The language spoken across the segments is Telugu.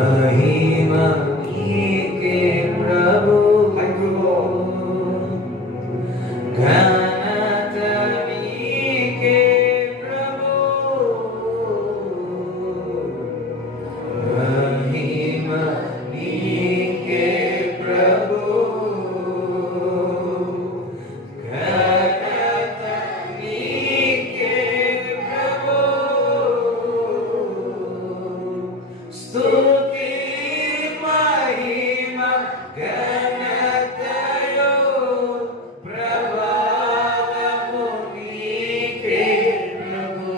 महिमा नीके प्रभु घनता नीके प्रभु महिमा नीके प्रभु घनता नीके प्रभु स्तुति महिमा घनतयो ప్రభావము నీకే ప్రభు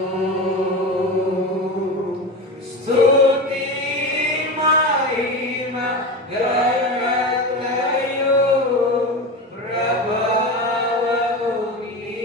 స్తుతి మహిమ ఘనతయు ప్రభావము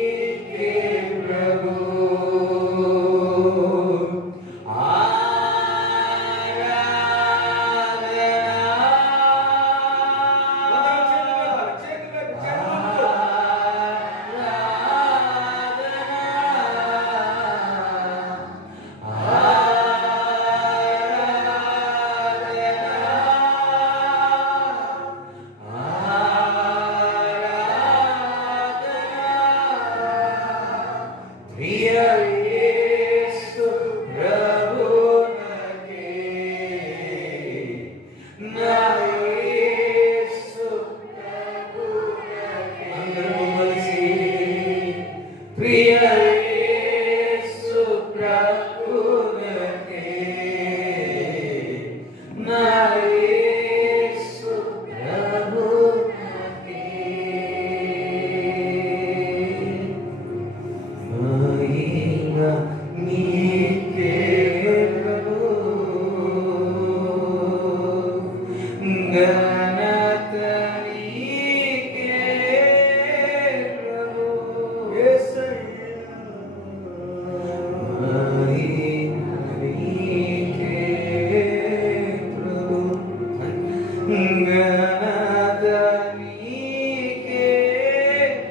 నీకే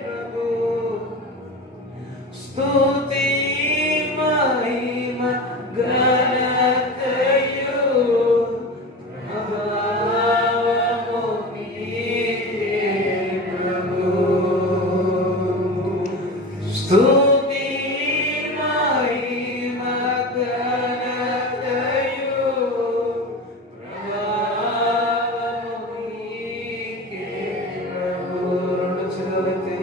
ప్రభు స్తుతి మహిమ ఘనతయు ప్రభావము నీకే ప్రభు స్తుతి మహిమ ఘనతయు ప్రభావము నీకే ప్రభు రెండు చదవతే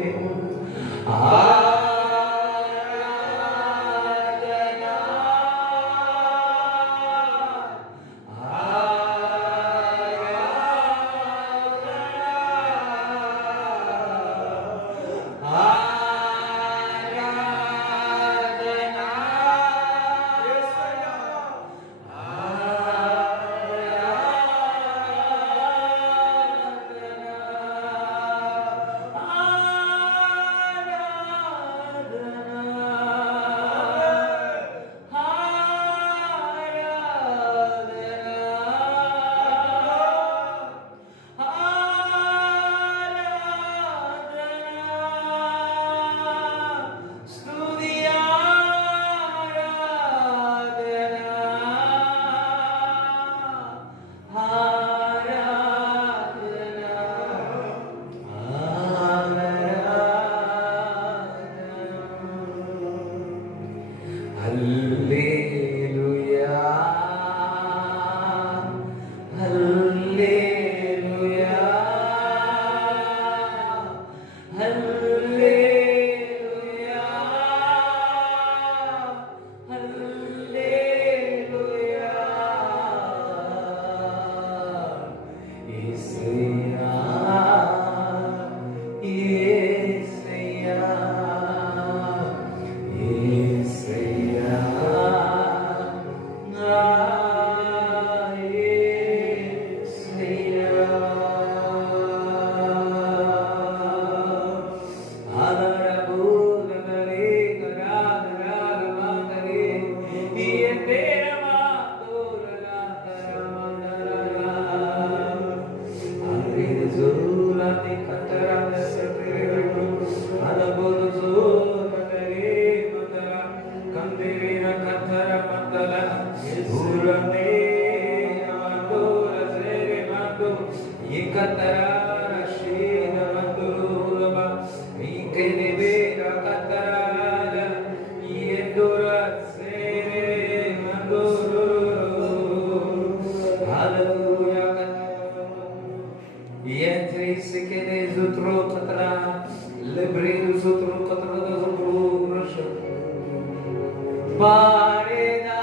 పాడేదా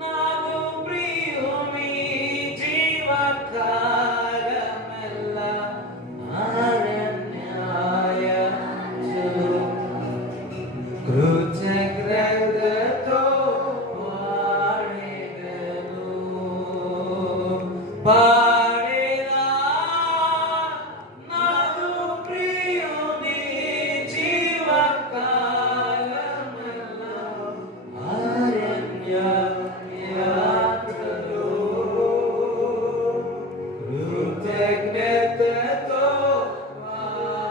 నాదు ప్రియుని జీవకాలమెల్లా అరణ్యాయచు కృతజ్ఞతతో పాడెదను. పాడేదా నాదు ప్రియుని జీవకాలమెల్లా అరణ్యయాత్రలో కృతజ్ఞతతో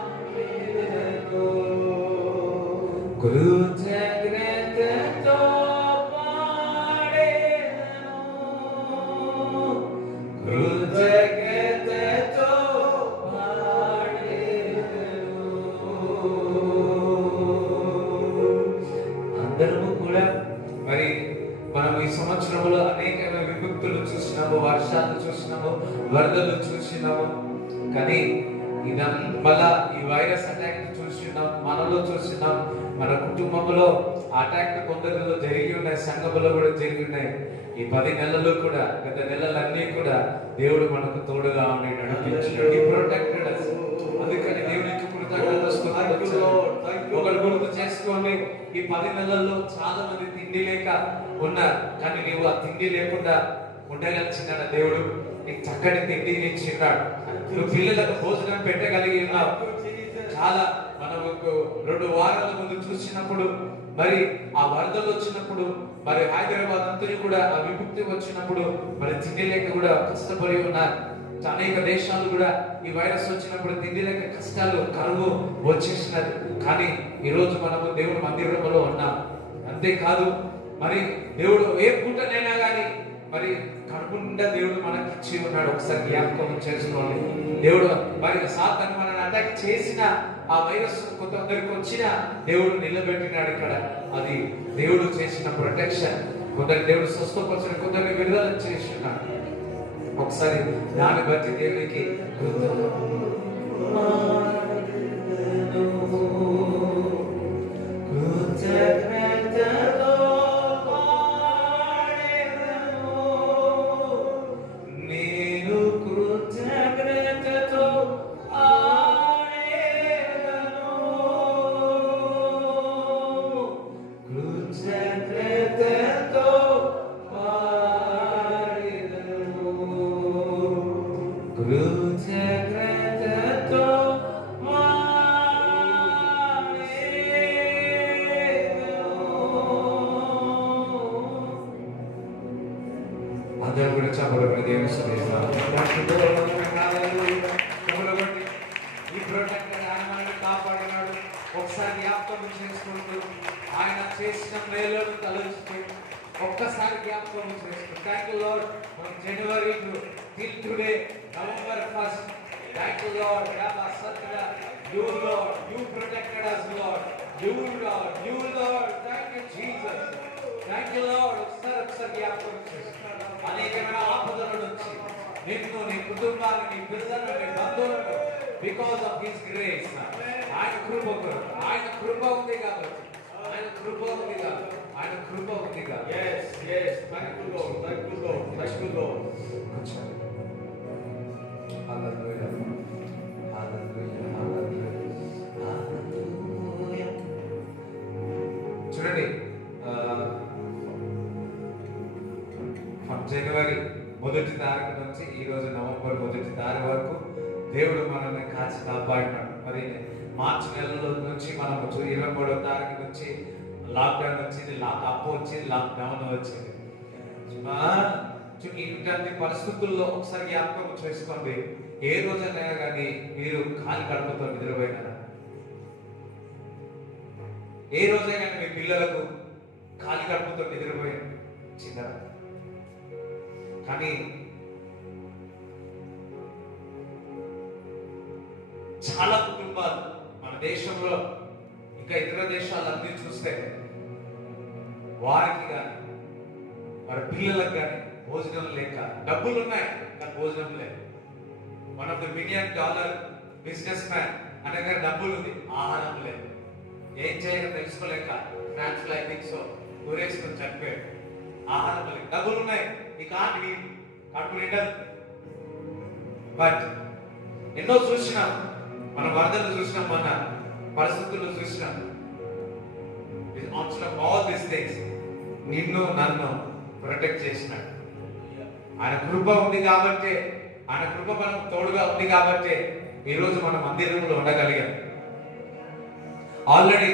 పాడెదను. కృతజ్ఞతతో పాడెదను. కృతజ్ఞతతో పాడెదను. అందరము కూడా మరి మనం ఈ సంవత్సరంలో అనేకమైన విపత్తులు చూసినాము, వర్షాలు చూసినాము, వరదలు చూసినాము. కానీ మళ్ళా ఈ వైరస్ అటాక్ చూసినాం, మనలో చూసినాం, మన కుటుంబంలో అటాక్ కొందరిలో జరిగి ఉన్నాయి, సంఘములో కూడా జరిగి ఉన్నాయి. ఈ 10 నెలలు కూడా, గత నెలలన్నీ కూడా దేవుడు మనకు తోడుగా ఉండి నడిపించాడు. He protected us. అందుకని దేవునికి కృతజ్ఞతలు. ఒకరు గుర్తు చేసుకోండి, ఈ 10 నెలల్లో చాలా మంది తిండి లేక ఉన్నారు. కానీ నీవు ఆ తిండి లేకుండా ఉండగలిచిన దేవుడు నీకు చక్కటి తిండి ఇచ్చిన్నాడు. నువ్వు పిల్లలకు భోజనం పెట్టగలిగి ఉన్నావు. చాలా మనం 2 వారాల ముందు చూసినప్పుడు మరి ఆ వరదలు వచ్చినప్పుడు, మరి హైదరాబాద్ అంతా కూడా ఆ విముక్తి వచ్చినప్పుడు మరి తిండి లేక కూడా కష్టపడి ఉన్నారు. అనేక దేశాలు కూడా ఈ వైరస్ వచ్చినప్పుడు తిండి లేక కష్టాలు, కరువు వచ్చేసినది. కానీ ఈరోజు మనము దేవుడు మందిరంలో ఉన్నాం. అంతేకాదు మరి దేవుడు ఏ పూటనైనా కానీ మరి కడుపు నిండా దేవుడు మనకి ఇచ్చి ఉన్నాడు. ఒకసారి జ్ఞాపకం చేసుకోండి. దేవుడు మరి సాతాను మనల్ని అటాక్ చేసిన ఆ వైరస్ కొంతమందికి వచ్చిన దేవుడు నిలబెట్టినాడు. ఇక్కడ అది దేవుడు చేసిన ప్రొటెక్షన్. కొందరు దేవుడు స్వస్థపరచడం, కొందరిని విడుదల చేస్తున్నాడు. ఒకసారి దాన్ని బట్టి దేవునికి కృతజ్ఞతతో పాడెదను. నేను కృతజ్ఞతతో పాడెదను. కృతజ్ఞతతో పాడెదను. కృతజ్ఞతతో అందరూ కూడా చప్పట్లు దేవుని స్తుతిస్తాం. ఈ ప్రొటెక్టర్ ఆయన మనల్ని కాపాడినాడు. ఒకసారి జ్ఞాపకం చేసుకుంటూ ఆయన చేసిన మేలును తలుచుతూ ఒక్కసారి జ్ఞాపకం చేసుకుంటూ thank you lord from January to till today November 1st. Thank you lord. You Lord, you protected us, Lord. You Lord, you Lord. Thank you Jesus. Thank you Lord. ఒకసారి జ్ఞాపకం చేసుకోండి. అనేకమైన ఆపదల నుంచి నిన్ను, నీ కుటుంబాన్ని, నీ పిల్లలను, నీ బంధువులను బికాస్ ఆఫ్ హిస్ గ్రేస్, ఆయన కృప, ఆయన కృప ఉంది కాబట్టి, ఆయన కృప ఉంది కాబట్టి, ఆయన కృప ఉంది కాబట్టి. yes yes thank you Lord, thank you Lord, thank you Lord. హల్లెలూయా హల్లెలూయా హల్లెలూయా. చూడండి, జనవరి 1వ తారీఖు నుంచి ఈ రోజు నవంబర్ 1వ తారీఖు వరకు దేవుడు మనల్ని కాచి కాపాడినాడు. మరి మార్చి నెలలో నుంచి మనము 23వ తారీఖు నుంచి లాక్డౌన్ వచ్చింది, అప్పు వచ్చింది, లాక్డౌన్ వచ్చింది. ఇట్లాంటి పరిస్థితుల్లో ఒకసారి జ్ఞాపకం చేసుకోండి. ఏ రోజైనా కానీ మీరు ఖాళీ కడుపుతో నిద్రపోయినారా? ఏ రోజైనా మీ పిల్లలకు ఖాళీ కడుపుతో నిద్రపోయిన చిన్నరా? కానీ చాలా కుటుంబాలు మన దేశంలో ఇంకా ఇతర దేశాలన్నీ చూస్తే వారికి కానీ వారి పిల్లలకు కానీ భోజనం లేక, డబ్బులు ఉన్నాయి కానీ భోజనం లేదు. $1 బిలియన్ బిజినెస్ మ్యాన్ అనగా డబ్బులు ఉంది, ఆహారం లేదు. ఏం చేయాలో తెలుసుకోలేక ఫ్రాన్స్ లో ఐ థింక్ సో ఊరేసుకొని చనిపోయాడు. ఆహారం లేదు, డబ్బులు ఉన్నాయి, ఈ కాంటి కడుపు నిండదు. బట్ ఎన్నో చూసినాం, మన వరదలు చూసినాం, మన పరిస్థితుల్లో చూసినాం. ఆల్ దీస్ థింగ్స్ నిన్ను నన్ను ప్రొటెక్ట్ చేసినాడు. ఆయన కృప ఉంది కాబట్టి, ఆయన కృప మనకు తోడుగా ఉంది కాబట్టి ఈరోజు మనం మందిరంలో ఉండగలిగాం. ఆల్రెడీ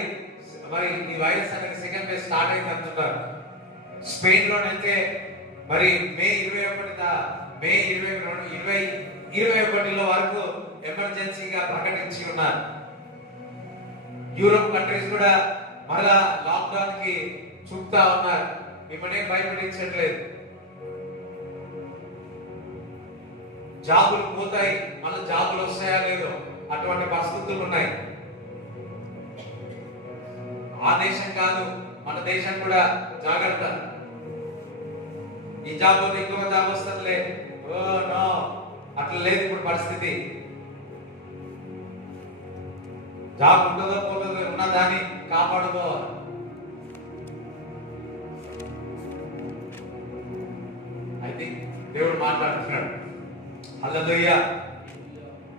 మరి ఈ వైరస్ అనేది సెకండ్ వేవ్ స్టార్ట్ అయింది అంటున్నారు. స్పెయిన్ లోనైతే మరి మే 2021 వరకు ఎమర్జెన్సీగా ప్రకటించి ఉన్నారు. యూరోప్ కంట్రీస్ కూడా మళ్ళా లాక్డౌన్ కి చూపుతా ఉన్నారు. మిమ్మల్ని భయపడించట్లేదు. జాబులు పోతాయి, మళ్ళీ జాబులు వస్తాయా లేదో అటువంటి పరిస్థితులు ఉన్నాయి. ఆ దేశం కాదు, మన దేశం కూడా జాగ్రత్త. ఈ జాబ్ పోతే ఇంకొక జాబ్ వస్తుందిలే, ఓ నో, అట్లా లేదు ఇప్పుడు పరిస్థితి. జాబ్ ఉంటుందో పోతుందో ఉన్న దాన్ని కాపాడుకోవాలి. అయితే దేవుడు మాట్లాడుతున్నాడు. హల్లెలూయా.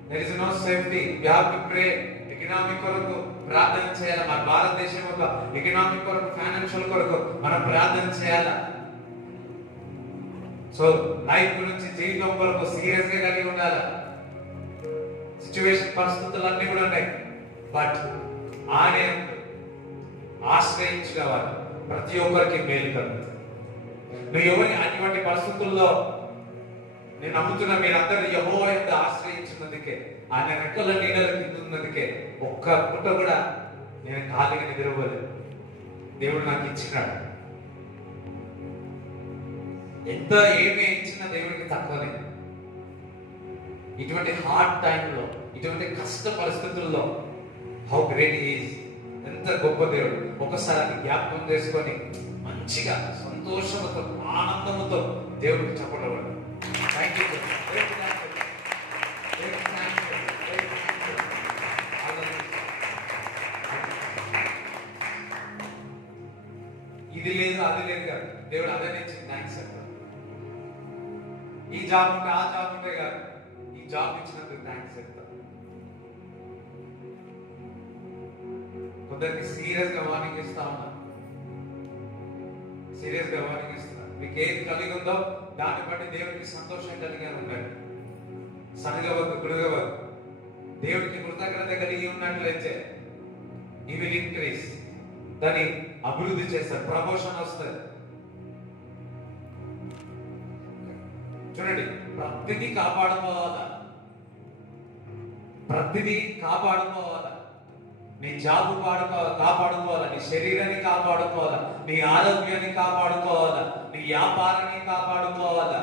There is no safety. We have to pray. Economic కొరకు ప్రార్థన చేయాలి. మన భారతదేశం యొక్క ఎకనామిక్ కొరకు, ఫైనాన్షియల్ కొరకు మనం ప్రార్థన చేయాలి. సో లైఫ్ గురించి, జీవితం కొరకు సీరియస్ గా కలిగి ఉండాలి. సిచ్యువేషన్ పరిస్థితులు అన్ని కూడా ఉన్నాయి. బట్ ఆయన ఆశ్రయించిన వారు ప్రతి ఒక్కరికి మేలు కలుగుతుంది. నువ్వు ఎవరిని అటువంటి పరిస్థితుల్లో, నేను నమ్ముతున్నా మీరందరూ యెహోవా యందు ఆశ్రయించినందుకే, ఆయన రెక్కల నీడల కింద ఉన్నందుకే ఒక్క పూట కూడా నేను ఖాళీగా నిద్రపోలేదు. దేవుడు నాకు ఇచ్చినాడు. ఎంత ఏమి ఇచ్చినా దేవుడికి తక్కువనే. ఇటువంటి హార్డ్ టైంలో, ఇటువంటి కష్ట పరిస్థితుల్లో హౌ గ్రేట్ ఈజ్, ఎంత గొప్ప దేవుడు. ఒకసారి జ్ఞాపకం చేసుకొని మంచిగా సంతోషంతో ఆనందంతో దేవుడికి చెప్పడం. Thank you. ఇది లేదు అది లేదు కాదు, దేవుడు అదే నుంచి థ్యాంక్స్ చెప్తాడు. ఈ జాబ్ ఉంటే ఆ జాబ్ ఉంటే కాదు, ఈ జాబ్ ఇచ్చినందుకు థ్యాంక్స్ చెప్తాను. కొందరికి సీరియస్ గా వార్నింగ్ ఇస్తా ఉన్నా, సీరియస్ గా వార్నింగ్ ఇస్తున్నా. మీకు ఏది కలిగి ఉందో దాన్ని బట్టి దేవుడికి సంతోషం కలిగి ఉండండి. సనగవద్దు, గురుగవద్దు. దేవుడికి కృతజ్ఞత కలిగి ఉన్నట్లయితే ఈ విల్ ఇంక్రీస్, దాన్ని అభివృద్ధి చేస్తారు, ప్రమోషన్ వస్తుంది. చూడండి, ప్రతిదీ కాపాడుకోవాలా, ప్రతిదీ కాపాడుకోవాలా. నీ జాబు కాపాడుకోవాలా, నీ శరీరాన్ని కాపాడుకోవాలా, నీ ఆరోగ్యాన్ని కాపాడుకోవాలా, నీ వ్యాపారాన్ని కాపాడుకోవాలా.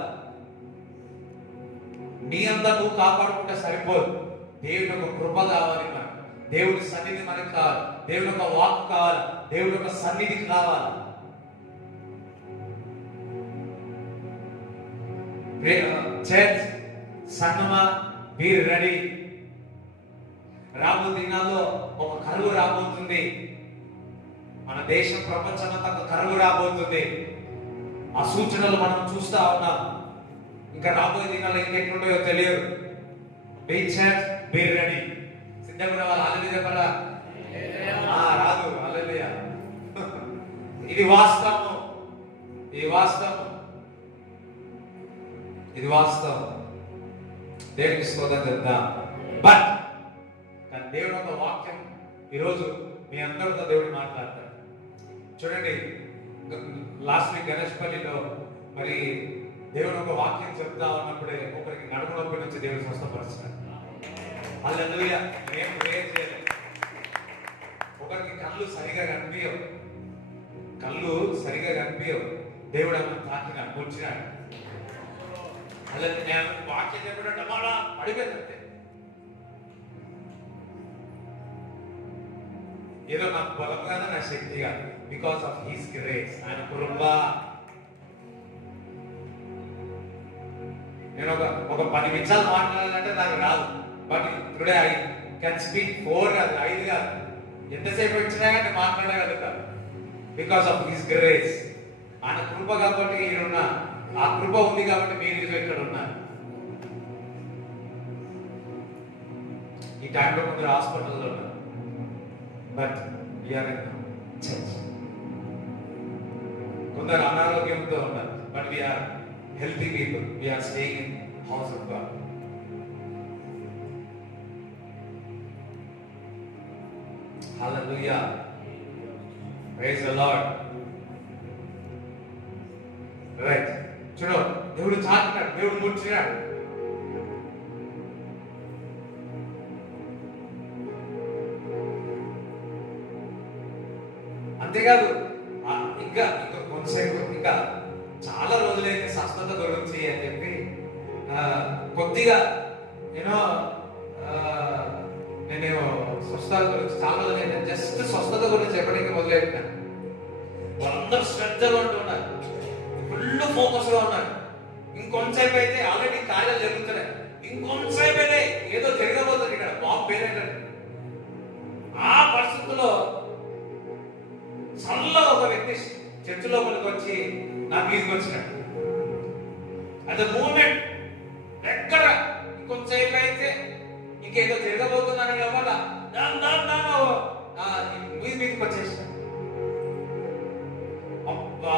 నీ అందరూ నువ్వు కాపాడుకుంటే సరిపోదు. దేవుని యొక్క కృప కావాలి మనకు, దేవుడి సన్నిధి మనకు కావాలి, దేవుని యొక్క వాక్ కావాలి, దేవుని యొక్క సన్నిధి కావాలి. చర్చ్ సంగమా, బీ రెడీ. రాబో దినాల్లో ఒక కరువు రాబోతుంది. మన దేశం, ప్రపంచమంతా ఒక కరువు రాబోతుంది. ఆ సూచనలు మనం చూస్తా ఉన్నాం. ఇంకా రాబోయే దినాల్లో ఇంకెట్లుంటాయో తెలియదు. Be church, be ready. సిద్ధంగా రావాలి. హల్లెలూయా చెప్పరా? రాదు. హల్లెలూయా. ఇది వాస్తవం, ఇది వాస్తవం, ఇది వాస్తవం. దేవునికి స్తోత్రం చెప్తాం. బట్ కానీ దేవుడు ఒక వాక్యం ఈరోజు మీ అందరితో దేవుడు మాట్లాడతాడు. చూడండి, లాస్ట్ వీక్ గణేష్పల్లిలో మరి దేవుడు ఒక వాక్యం చెప్తా ఉన్నప్పుడే ఒకరికి నడుము నొప్పి నుంచి దేవుడు స్వస్థపరుస్తున్నాడు. హల్లెలూయా. ఏం ప్రేయర్ చేయలేదు. ఒకరికి కళ్ళు సరిగా కనిపించవు, కళ్ళు సరిగా కనిపించవు. దేవుడు అన్న తాకినాడు, కూర్చున్నాడు. అలా నేను వాక్యం చెప్పినట్టు డమాలా పడిపోయిందంటే ఏదో నాకు బలం కాదు, నా శక్తి కాదు. బికాస్ ఆఫ్ హిస్ గ్రేస్, ఆయన కృప. నేను ఒక 10 నిమిషాలు మాట్లాడాలంటే నాకు రాదు. But today I can speak 4 కాదు, 5 కాదు, ఎంతసేపు ఇచ్చినా కానీ మాట్లాడగలుగుతా. Because of his grace. ఆయన కృప కాబట్టి ఈయనున్నా, ఆ కృప ఉంది కాబట్టి మీరు ఇక్కడ ఉన్నారు. ఈ టైంలో కొందరు హాస్పిటల్లో ఉన్నారు, బట్ వీఆర్ ఇన్ చర్చ్. కొందరు అనారోగ్యంతో ఉన్నారు, but we are healthy people. We are staying in house of God. Hallelujah, praise the Lord. Right, చూడు, దేవుడు చాటినాడు, దేవుడు ముట్టినాడు. అంతేకాదు, ఇంకా కొంతసేపు, ఇంకా చాలా రోజులైతే స్వస్థత గురించి అని చెప్పి కొద్దిగా నేను స్వస్థత గురించి చాలా రోజులైతే జస్ట్ స్వస్థత గురించి చెప్పడానికి మొదలెట్టినాను. వాళ్ళందరూ శ్రద్ధగా ఉంటున్నారు, ఫుల్ ఫోకస్ గా ఉన్నారు. ఇంకొంతసేపు అయితే ఆల్రెడీ కార్యాలు జరుగుతున్నాయి, ఇంకొంతసేపు అయితే ఏదో జరగబోతుంది ఇక్కడ, బాంబు పేరేటండి. ఆ పరిస్థితుల్లో చల్ల ఒక వ్యక్తి చర్చ్ లోపలికి వచ్చి నా మీదకి వచ్చినాడు. అదే మూమెంట్ ఎక్కడ ఇంకొంచెంసేపు అయితే ఇంకేదో జరగబోతుందని వల్ల మీదకి వచ్చేసిన. అబ్బా,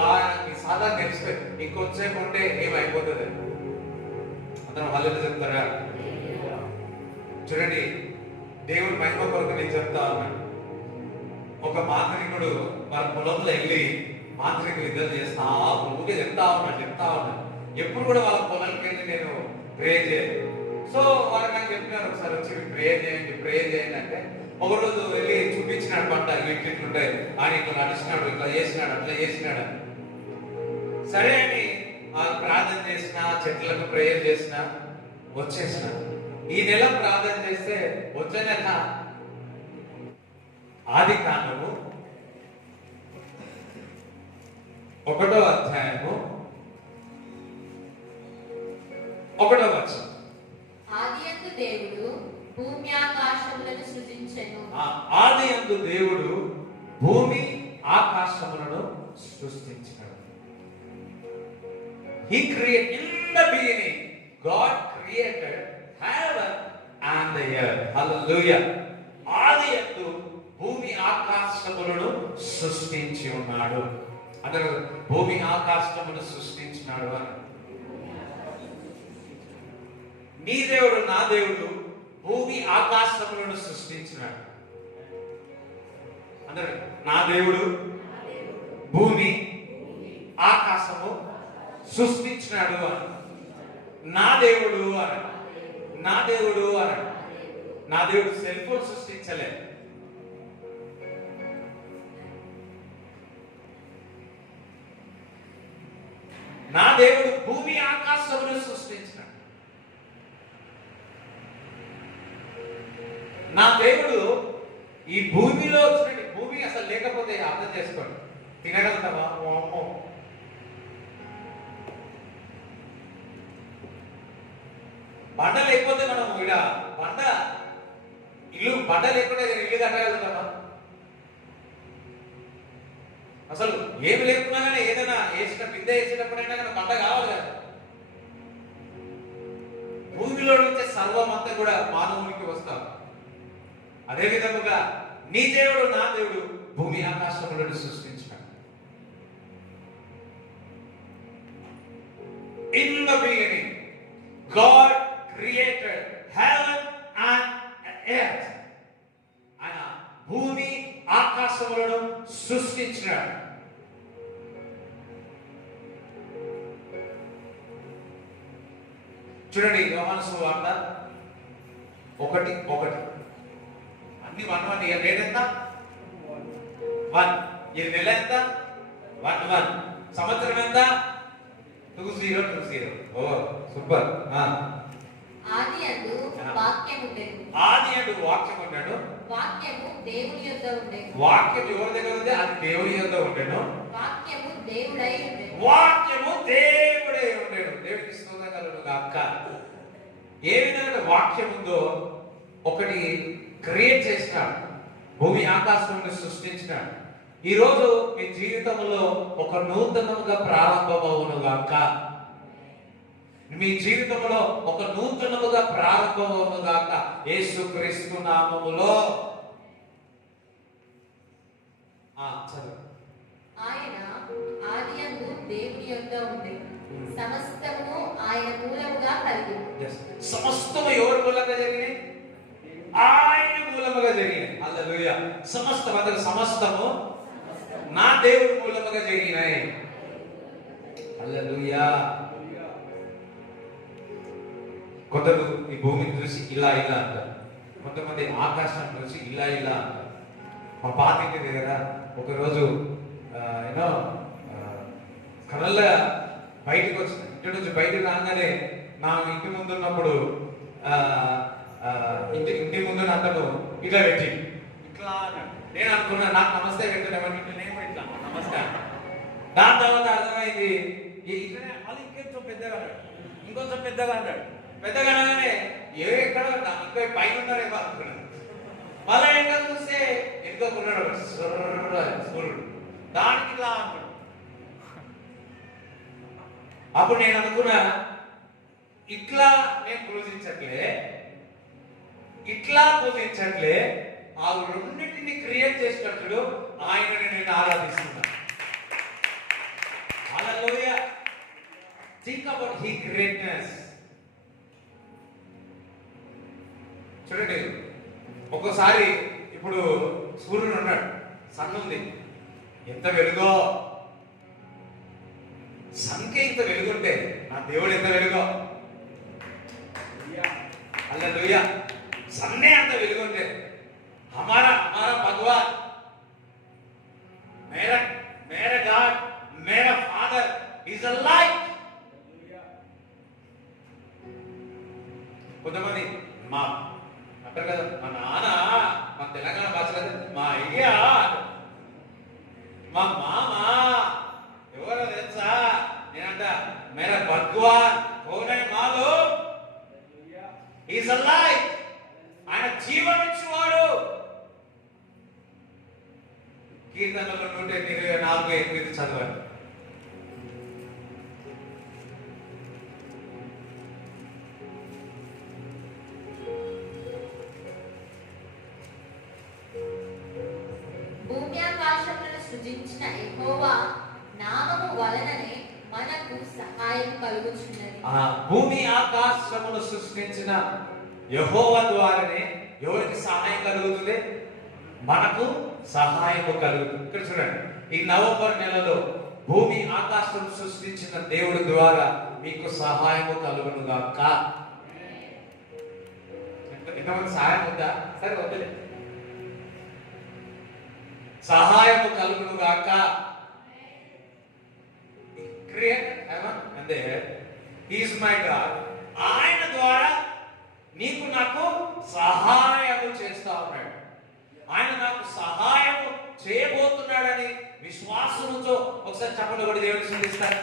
సాధారణ తెలిసిపోయింది, ఇంకొంచెంసేపు ఉంటే ఏమైపోతుంది. అందరం హల్లెలూయా చెప్తారా? చూడండి, దేవుడి మహిమ కొరకు నేను చెప్తా ఉన్నాను. ఒక మాంత్రికుడు వాళ్ళ పొలంలో వెళ్ళి మాంత్రికులు ఇద్దరు చేస్తా ఊరికే చెప్తా ఉన్నాడు. ఎప్పుడు కూడా వాళ్ళ పొలంకి వెళ్ళి నేను ప్రే చేయను. సో వాళ్ళు నాకు చెప్పినారు, ఒకసారి వచ్చి ప్రే చేయండి అంటే, ఒకరోజు వెళ్ళి చూపించినాడు పంట, ఇట్లుంటాయి ఆయన ఇట్లా నడిచినాడు, ఇట్లా చేసినాడు, అట్లా చేసినాడు. సరే అని ప్రార్థన చేసిన, చెట్లకు ప్రేయర్ చేసిన, వచ్చేసిన. ఈ నెల ప్రార్థన చేస్తే వచ్చే నెల ఆదికాండము 1వ అధ్యాయము 1వ వచనం. ఆదియందు దేవుడు భూమి ఆకాశములను సృజించెను. ఆదియందు దేవుడు భూమి ఆకాశములను సృష్టించాడు. He created, in the beginning God created heaven and the earth. Hallelujah. ఆదియందు భూమి ఆకాశములను సృష్టించి ఉన్నాడు. అందరూ భూమి ఆకాశములను సృష్టించినాడు అని. నీ దేవుడు, నా దేవుడు భూమి ఆకాశములను సృష్టించినాడు. అందరూ నా దేవుడు భూమి ఆకాశము సృష్టించినాడు అని. నా దేవుడు అని, నా దేవుడు అని. నా దేవుడు సెల్ ఫోన్ సృష్టించలేదు. నా దేవుడు భూమి ఆకాశమును సృష్టించినాడు. నా దేవుడు ఈ భూమిలో వచ్చినట్టు, భూమి అసలు లేకపోతే అర్థం చేసుకోండి, తినగలుగుతావా? అమ్మో, బండ లేకపోతే మనం ఇక్కడ బండ లేకుండా ఇల్లు కట్టగలుగుతామా? అసలు ఏమి లేకున్నా కానీ ఏదైనా బిందె వేసినప్పుడైనా కానీ బండ కావాలి కదా. భూమిలో నుంచే సర్వం అంతా కూడా మానవునికి వస్తాం. అదే విధముగా నీ దేవుడు, నా దేవుడు భూమి ఆకాశములను సృష్టించాడు. In the beginning God created heaven and earth. ఆయన భూమి ఆకాశములను సృష్టించాడు. చూడండి, యోహాను సువార్త 1:1. అన్ని 1:1. ఇక డేట్ ఎంత? 1. ఈ నెల ఎంత? 1:1. సంవత్సరం ఎంత? 2020. ఓ సూపర్. ఆదియందు వాక్యం ఉండెను. ఆదియందు వాక్యం ఉండెను. వాక్యము దేవుని యొద్ద ఉండెను. వాక్యం ఎవరి దగ్గర ఉంది? అది దేవుని యొద్ద ఉండెను. వాక్యము దేవుడై ఉండెను. వాక్యము దేవుడై ఉండెను. దేవునికి స్తోత్రం కలుగును గాక. ఏ విధంగా వాక్యం ఉందో ఒకటి క్రియేట్ చేసినాడు. భూమి ఆకాశమును సృష్టించినాడు. ఈరోజు మీ జీవితంలో ఒక నూతనముగా ప్రారంభమవును గాక. మీ జీవితంలో ఒక నూతనముగా ప్రారంభమవును గాక యేసుక్రీస్తు నామములో. చదువు. ఆయన ఆదియందు దేవుని యొద్ద ఉండెను, సమస్తము ఆయన మూలముగా కలిగింది. సమస్తము ఎవరి మూలంగా జరిగినాయి? ఆయన మూలముగా జరిగినాయి. హల్లెలూయా. సమస్తం అందరూ సమస్తము నా దేవుడి మూలముగా జరిగినాయి. హల్లెలూయా. కొందరు ఈ భూమిని చూసి ఇలా ఇలా అంటారు, కొంతమంది ఆకాశం చూసి ఇలా ఇలా అంటారు. మా పాత ఇంటి దగ్గర ఒకరోజు యూనో కళ్ళ బయటకు వచ్చి ఇంటి నుంచి బయటకు రాగానే నా ఇంటి ముందు ఉన్నప్పుడు ఇంటి ముందు అతను ఇట్లా పెట్టి ఇట్లా అన్నాడు. నేను అనుకున్నా నాకు నమస్తే పెట్టాను, నేను ఇట్లా నమస్తే. దాని తర్వాత అర్థమైంది ఇట్లనే మళ్ళీ ఇంకొంచెం పెద్దగా అన్నాడు, ఇంకొంచెం పెద్దగా అన్నాడు. పెద్దగా అనగానే ఎక్కడ ఇంకా పైన ఉన్నారేమో అనుకున్నాడు. మళ్ళీ ఇంకా చూస్తే ఎన్నుకున్నాడు సూర్యుడు, దానికి ఇలా అన్నాడు. అప్పుడు నేను అనుకున్నా ఇట్లా నేను పూజించట్లే, ఇట్లా పూజించట్లే, ఆ రెండింటిని క్రియేట్ చేసినట్లు ఆయనని నేను ఆరాధిస్తున్నా. Hallelujah. Think about his greatness. చూడండి, ఒక్కోసారి ఇప్పుడు సూర్యుడు ఉన్నాడు, సన్ ఉంది, ఎంత వెలుగో. సన్కే ఇంత వెలుగుంటే నా దేవుడు ఎంత వెలుగో. హల్లెలూయా. సన్నే అంత వెలుగుంటే हमारा हमारा भगवान, मेरा मेरा गॉड, मेरा फादर इज अ लाइट. కొంతమంది మా అంటారు కదా, మా నాన్న, మా తెలంగాణ భాషలో మా అయ్యా, మా మామ ఎవరో తెలుసా? నేనంట మేరా భగవాన్ కోనే మాలో ఈజ్ అ లైట్. ఆయన జీవం ఇచ్చేవాడు. కీర్తనలో 124:8 చదవండి. భూమి ఆకాశములను సృజించిన యెహోవా నామము వలననే మనకు సహాయం కలుగుచున్నది. భూమి ఆకాశమును సృష్టించిన యెహోవా ద్వారానే ఎవరికి సహాయం కలుగుతుంది? మనకు సహాయము కలుగుతుంది. ఇక్కడ చూడండి, ఈ నవంబర్ నెలలో భూమి ఆకాశం సృష్టించిన దేవుడి ద్వారా మీకు సహాయము కలుగును గాక. ఎంతమంది సహాయం ఉందా? సరే వద్దులే. సహాయము కలుగును గాక. Create heaven and the earth. He is my God. ఆయన ద్వారా నీకు నాకు సహాయము చేస్తా ఉన్నాడు. ఆయన నాకు సహాయము చేయబోతున్నాడని విశ్వాసముతో ఒకసారి చప్పట్లు కొట్టి దేవుని స్తుతిస్తారు.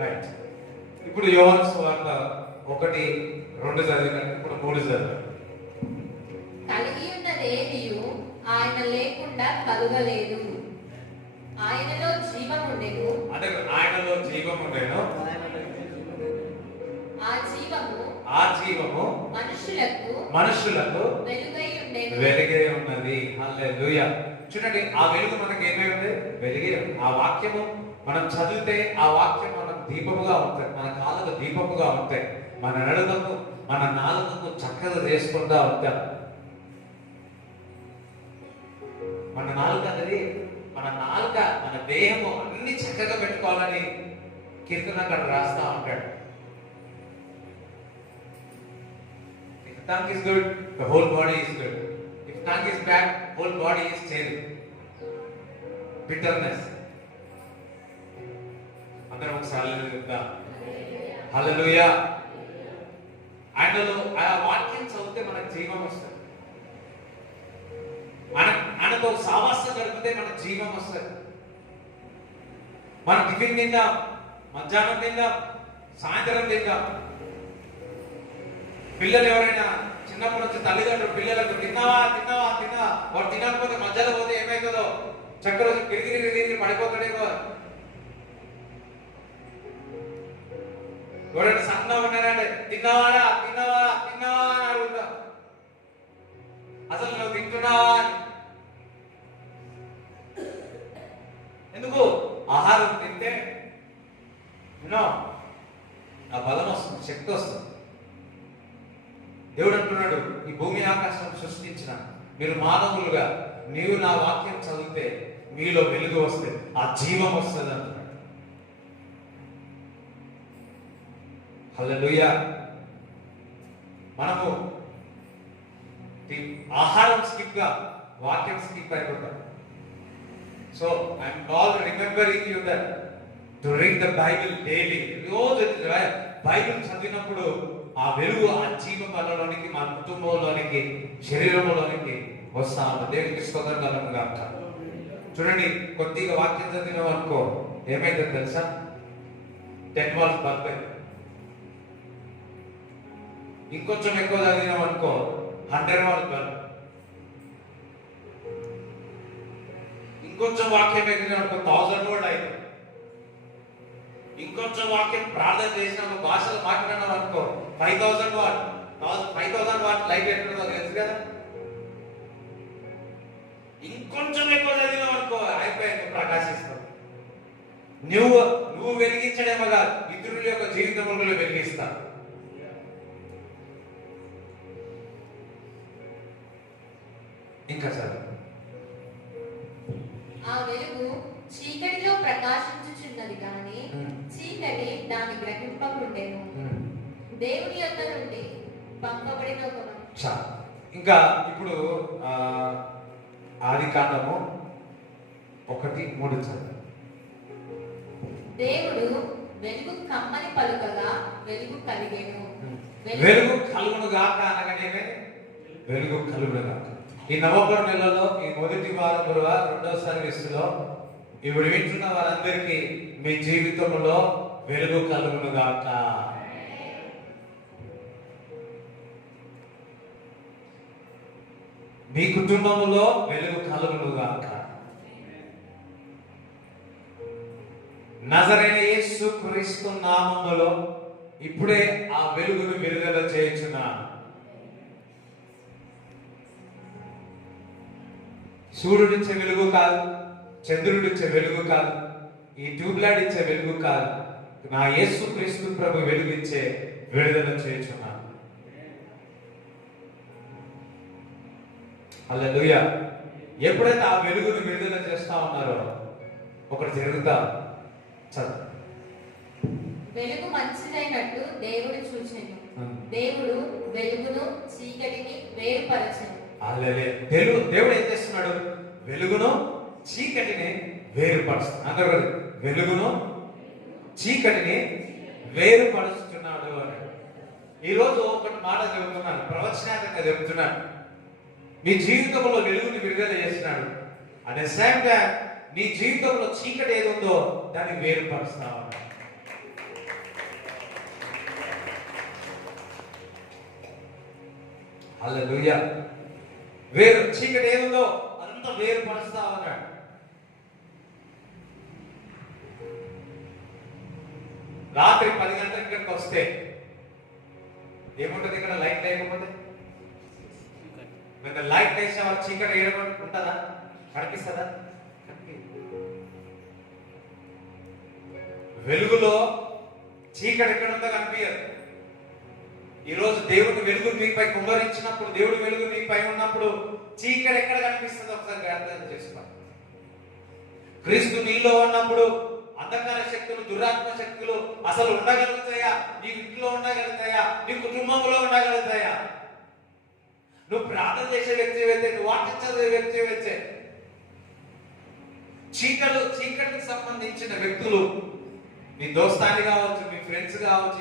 రైట్. ఇప్పుడు యోహాను సువార్త 1:2 చదివిన, ఇప్పుడు 3 చదివాను. కలిగి ఉన్నదేదియు ఆయన లేకుండా కలుగలేదు. ఆయనలో జీవం ఉండెను, అంటే ఆయనలో జీవం ఉండేను, ఆ జీవము మనుషులకు వెలుగై ఉండెను. వెలుగే ఉన్నది. హల్లెలూయా. చూడండి, ఆ వెలుగు మనకి ఏమై ఉంది? వెలుగే. ఆ వాక్యము మనం చదివితే ఆ వాక్యం మనకు దీపముగా ఉంటాయి, మన కాళ్ళకు దీపముగా ఉంటాయి, మన నడులకు మన నాలుకకు చక్కగా చేసుకుంటా ఉంటాం. మన నాలుక అనేది, మన నాలుక, మన దేహము అన్ని చక్కగా పెట్టుకోవాలని కీర్తనకారుడు రాస్తా ఉంటాడు. If tongue is good, the whole body is good. If tongue is bad, whole body is stale. Bitterness. అందరం ఒకసారి చెప్తా. హల్లెలూయా. ఆయనలో ఆ వాక్యం చదివితే మనకు జీవం వస్తుంది. ఆయనతో సావాసం గడిపితే మనకు జీవం వస్తుంది. మనం టిఫిన్ తిందాం, మధ్యాహ్నం తిందాం, సాయంత్రం తిందాం. పిల్లలు ఎవరైనా చిన్నప్పటి నుంచి తల్లిదండ్రులు పిల్లలకు తిన్నావా తిన్నావా తిన్నావా, వాడు తినకపోతే మధ్యలో పోతే ఏమవుతుందో చక్కర గిరిగిరి పడిపోతాడేమో. ఎవరైనా సన్న ఉన్నారంటే తిన్నావారా తిన్నావా తిన్నావా అని అడుగుతా. అసలు నువ్వు తింటున్నావా అని. ఎందుకు? ఆహారం తింటే ఆ బలం వస్తుంది, శక్తి వస్తుంది. దేవుడు అంటున్నాడు, ఈ భూమి ఆకాశం సృష్టించిన మీరు మానవులుగా నీవు నా వాక్యం చదివితే మీలో వెలుగు వస్తే ఆ జీవం వస్తుంది అంటున్నాడు. హల్లెలూయా. మనము ఆహారం స్కిప్ గా వాక్యం స్కిప్ అయిపోతాం. So I'm all remembering you that to read the Bible daily. రోజు బైబిల్ చదివినప్పుడు ఆ వెలుగు ఆ జీవ బలంలోనికి మన కుటుంబంలోనికి శరీరంలోనికి వస్తా ఉంటుంది. దేవునికి స్తోత్రం కలుగును గాక. చూడండి, కొద్దిగా వాక్యం చదివినాం అనుకో ఏమైందో తెలుసా? 10 వాల్స్ బల్బ్. ఇంకొంచెం ఎక్కువ చదివినాం అనుకో 100 వాల్స్ బల్బ్. ఇంకొంచెం వాక్యం ఎదిగినాం అనుకో 1000 వోల్ట్ అయిపోయింది. ఇంకొంచెం వాక్యం ప్రార్థన చేసినాము, భాషలు మాట్లాడినాం అనుకో 5000 వాట్. 5000 వాట్ లైట్ ఎట్లుందో తెలుసు కదా. ఇంకొంచెం ఎక్కువ చదివినాం అనుకో అయిపోయింది, ప్రకాశిస్తాం. నువ్వు వెలిగించడేమో కాదు, ఇతరుల యొక్క జీవితంలో వెలిగిస్తా. ఇంకా చదువు. ఆ వెలుగు చీకటిలో ప్రకాశించుచున్నది కానీ చీకటి దాన్ని గ్రహింపకుండెను. దేవుని యొద్ద నుండి పంపబడిన ఒక ఇంకా ఇప్పుడు ఆదికాండము 1:3 చదువు. దేవుడు వెలుగు కమ్మని పలుకగా వెలుగు కలిగెను. వెలుగు కలుగును గాక అనగానే వెలుగు కలుగును గాక. ఈ నవంబర్ నెలలో ఈ మొదటి వారం రెండవ సర్వీసులో ఇప్పుడు వింటున్న వారందరికీ మీ జీవితంలో వెలుగు కలుగును గాక. మీ కుటుంబంలో వెలుగు కలుగును గాక. నజరైన యేసు క్రీస్తు నామములో ఇప్పుడే ఆ వెలుగును విడుదల చేయుచున్నాను. సూర్యుడిచ్చే వెలుగు కాదు, చంద్రుడిచ్చే వెలుగు కాదు, ఈ ట్యూబ్లైట్ ఇచ్చే వెలుగు కాదు, నా యేసు క్రీస్తు ప్రభు వెలుగిచ్చే విడుదల చేయుచున్నాను. హల్లెలూయా. ఎప్పుడైతే ఆ వెలుగును విడుదల చేస్తా ఉన్నారో ఒకటి జరుగుతా. చదువు. వెలుగు మంచిదైనట్టు దేవుడు చూచెను. దేవుడు వెలుగును చీకటిని వేరుపరచెను. దేవుడు ఏం చేస్తున్నాడు? వెలుగును చీకటిని వేరుపరుస్తున్నాడు. అందరూ వెలుగును చీకటిని వేరుపరుస్తున్నాడు అని. ఈరోజు ఒకటి మాట చెబుతున్నాను, ప్రవచనాత్మకంగా చెబుతున్నాను. నీ జీవితంలో వెలుగుని విడుదల చేస్తున్నాడు. అట్ ద సేమ్ టైం నీ జీవితంలో చీకటి ఏది ఉందో దాన్ని వేరుపరుస్తున్నావు. హల్లెలూయా. చీకటి ఏదుందో అదంతా వేరుపరుస్తా ఉన్నాడు. రాత్రి 10 గంటలకు ఇక్కడికి వస్తే ఏముంటది? ఇక్కడ లైట్ లేకపోతే లైట్ వేసే వాళ్ళు చీకటి ఏడబడి ఉంటుందా? కనిపిస్తుందా? వెలుగులో చీకటి ఎక్కడ ఉందో కనిపించదు. ఈరోజు దేవుడు వెలుగు మీపై కుమ్మరించినప్పుడు, దేవుడు వెలుగు మీపై ఉన్నప్పుడు చీకటి ఎక్కడ కనిపిస్తుందో ఒకసారి అర్థం చేసుకోండి. క్రీస్తు నీలో ఉన్నప్పుడు అంధకార శక్తులు, దురాత్మ శక్తులు అసలు ఉండగలుగుతాయా? నీ ఇంట్లో ఉండగలుగుతాయా? నీ కుటుంబంలో ఉండగలుగుతాయా? నువ్వు ప్రార్థన చేసే వ్యక్తి అయితే, నువ్వు వాక్యం చదివే వ్యక్తి అయితే, చీకటికి సంబంధించిన వ్యక్తులు నీ దోస్తాని కావచ్చు, మీ ఫ్రెండ్స్ కావచ్చు,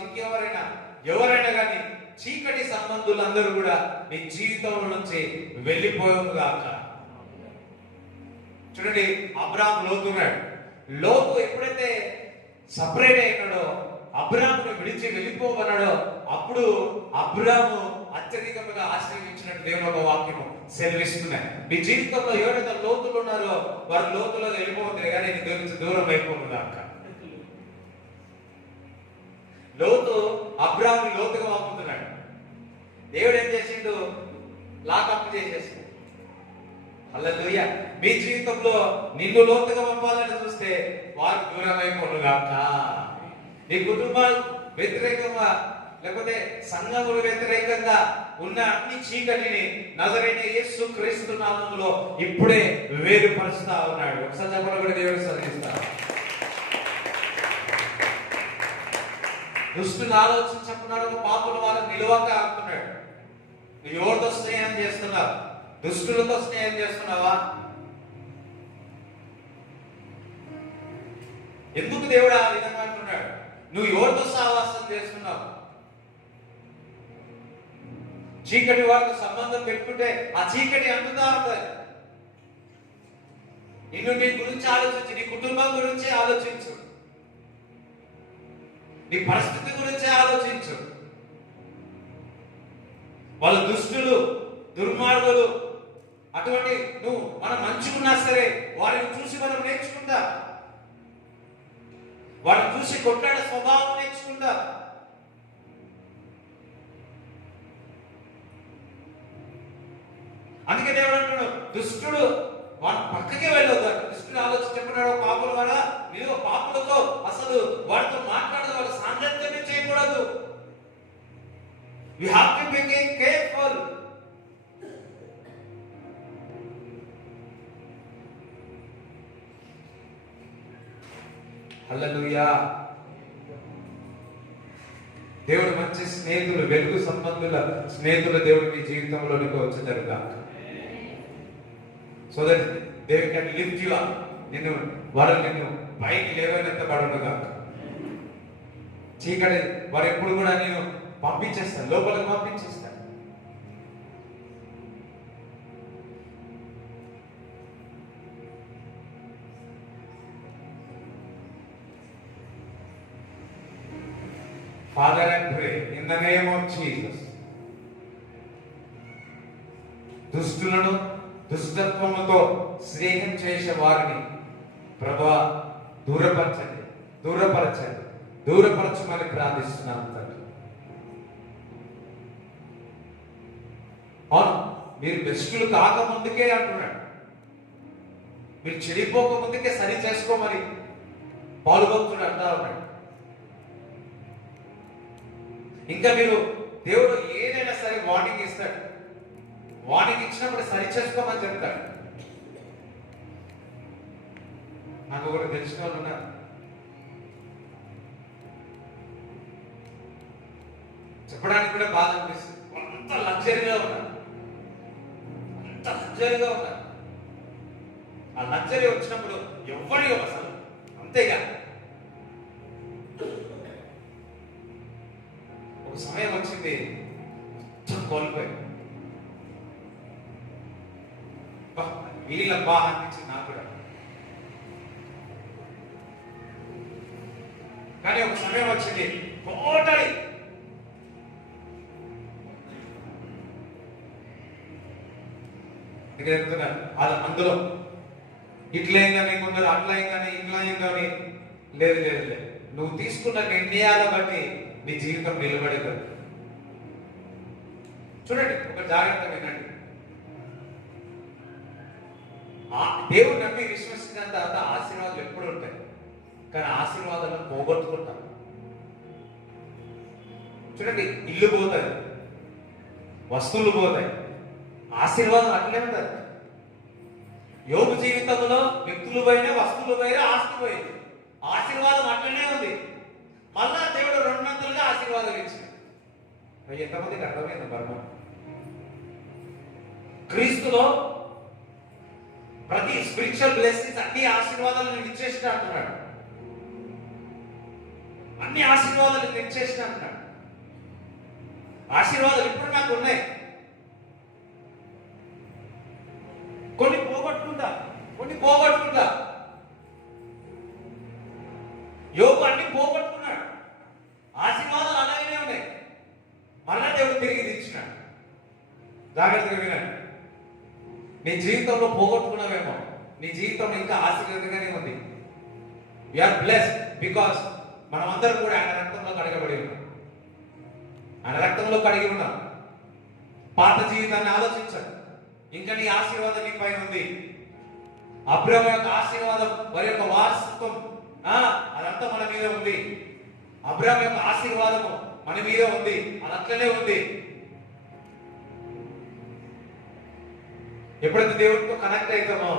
ఎవరైనా కానీ చీకటి సంబంధులందరూ కూడా నీ జీవితంలో నుంచి వెళ్ళిపోయారు గాక. చూడండి, అబ్రాహాం లోతున్నాడు. లోతు ఎప్పుడైతే సపరేట్ అయినాడో, అబ్రామును విడిచి వెళ్ళిపోవన్నాడో, అప్పుడు అబ్రాము అత్యధికంగా ఆశ్రయించినట్టు దేవుని ఒక వాక్యము సెలవిస్తున్నాయి. మీ జీవితంలో ఎవరైతే లోతులు ఉన్నారో వారు లోతులో వెళ్ళిపోతుంది, కానీ నీ దేవుని నుంచి దూరం అయిపోతుంది దాకా. లోతు అబ్రాముని లోతుగా పంపుతున్నాడు. దేవుడు ఏం చేసిండు? లాకప్ చేసేసి. హల్లెలూయా. మీ జీవితంలో నిన్ను లోతుగా పంపాలని చూస్తే వారు దూరం అయిపోను గాక. నీ కుటుంబాలు వ్యతిరేకంగా లేకపోతే సంఘములు వ్యతిరేకంగా ఉన్న అన్ని చీకటిని నజరైన యేసు క్రీస్తు నామములో ఇప్పుడే వేరుపరుస్తా ఉన్నాడు. ఒకసారి చెప్పండి కూడా దేవుడు సన్నిధిస్తా. దుష్టుని ఆలోచించకున్నాడు, పాపుల వారిని నిలువక అంటున్నాడు. నువ్వు ఎవరితో స్నేహం చేస్తున్నావు? దుష్టులతో స్నేహం చేస్తున్నావా? ఎందుకు దేవుడు ఆ విధంగా అంటున్నాడు? నువ్వు ఎవరితో సహవాసం చేస్తున్నావు? చీకటి వారితో సంబంధం పెట్టుకుంటే ఆ చీకటి అందుతా ఉంటుంది. నిన్ను నీ గురించి ఆలోచించు, నీ కుటుంబం గురించి ఆలోచించు, నీ పరిస్థితి గురించి ఆలోచించు. వాళ్ళు దుష్టులు, దుర్మార్గులు. అటువంటి నువ్వు మనం మంచిగున్నా సరే వారిని చూసి మనం నేర్చుకుంటా, వారిని చూసి కొట్లాడే స్వభావం నేర్చుకుంటా. అందుకే దేవుడు అంటున్నాడు, దుష్టుడు వాడు పక్కకే వెళ్ళొద్దు. దుష్టుడు ఆలోచించుకున్నాడు, పాపుల వల్ల మీరు పాపులతో అసలు వాడితో మాట్లాడదు, వాళ్ళ సాంగత్యమే చేయకూడదు. You have to be careful. Hallelujah. దేవుడు మంచి స్నేహితులు, వెలుగు సంబంధుల స్నేహితుల దేవుడు మీ జీవితంలోనికి వచ్చేదరుగా. So that they can lift you up. నిన్ను పైకి లేవనెత్తబడునుగా. చీకటి వారు ఎప్పుడు కూడా నేను పంపించేస్తాను, లోపలికి పంపించేస్తాను. Father, I pray in the name of Jesus. దుష్టులను దుష్టత్వముతో స్నేహం చేసే వారిని ప్రభువా దూరపరచమని ప్రార్థిస్తున్నాను తండ్రి. అవును, మీరు బెస్టులు కాకముందుకే అంటున్నాడు, మీరు చెడిపోక ముందుకే సరి చేసుకోమని పాలుభక్తుడు అంటా ఉన్నాడు. ఇంకా మీరు దేవుడు ఏదైనా సరే వార్నింగ్ ఇస్తాడు, వార్నింగ్ ఇచ్చినప్పుడు సరి చేసుకోమని చెప్తాడు. నాకు ఒకటి తెలిసిన వాళ్ళు ఉన్నారు, చెప్పడానికి కూడా బాధ అనిపిస్తుంది. అంత లగ్జరీగా ఉన్నారు. ఆ లగ్జరీ వచ్చినప్పుడు ఎవరి అసలు అంతేగా. ఒక సమయం వచ్చింది, కోల్పోయి వీళ్ళ బాగా అనిపించింది నాకు కూడా. కానీ ఒక సమయం వచ్చింది, టోటలీ చెప్తున్నారు అది అందులో ఇట్లా కానీ కొందరు అట్లా కానీ ఇట్లా కానీ లేదు లేదు లేదు. నువ్వు తీసుకున్న నిర్ణయాల బట్టి నీ జీవితం నిలబడేది. చూడండి, ఒక జాగ్రత్త వినండి. దేవుడు నమ్మి విశ్వసించిన తర్వాత ఆశీర్వాదాలు ఎప్పుడు ఉంటాయి, కానీ ఆశీర్వాదాలను పోగొట్టుకుంటాం. చూడండి, ఇల్లు పోతాయి, వస్తువులు పోతాయి, ఆశీర్వాదం అట్లే ఉంటుంది. యోగు జీవితంలో వ్యక్తులు పోయినా, వస్తువులు పోయినా, ఆస్తి పోయింది, ఆశీర్వాదం అట్లనే ఉంది. మళ్ళా దేవుడు రెండంతలుగా ఆశీర్వాదం ఇచ్చింది. ఎంతమందికి అర్థమైంది మర్మం? క్రీస్తులో ప్రతి స్పిరిచువల్ బ్లెస్సింగ్స్ అన్ని ఆశీర్వాదాలను ఇచ్చేసిన అంటున్నాడు. అన్ని ఆశీర్వాదాలు ఇచ్చేసిన అంటున్నాడు. ఆశీర్వాదాలు ఇప్పుడు నాకు ఉన్నాయి, కొన్ని పోగొట్టుకుంటా. జాగ్రత్తగా వినండి. నీ జీవితంలో పోగొట్టుకున్నావేమో, నీ జీవితం ఇంకా ఆశీర్వాదంగానే ఉంది. ఆర్ బ్లెస్డ్ బికాస్ మనమందరం కూడా ఆయన రక్తంలో కడగబడి ఉన్నాం. ఆయన రక్తంలో కడిగి ఉన్నాం. పాత జీవితాన్ని ఆలోచించండి. ఇంకా నీ ఆశీర్వాదం నీ పైన ఉంది. అబ్రహాము యొక్క ఆశీర్వాదం, వారి యొక్క వారసత్వం అదంతా మన మీద ఉంది. అబ్రహాము యొక్క ఆశీర్వాదము మన మీద ఉంది, అది అట్లనే ఉంది. ఎప్పుడైతే దేవుడితో కనెక్ట్ అవుతామో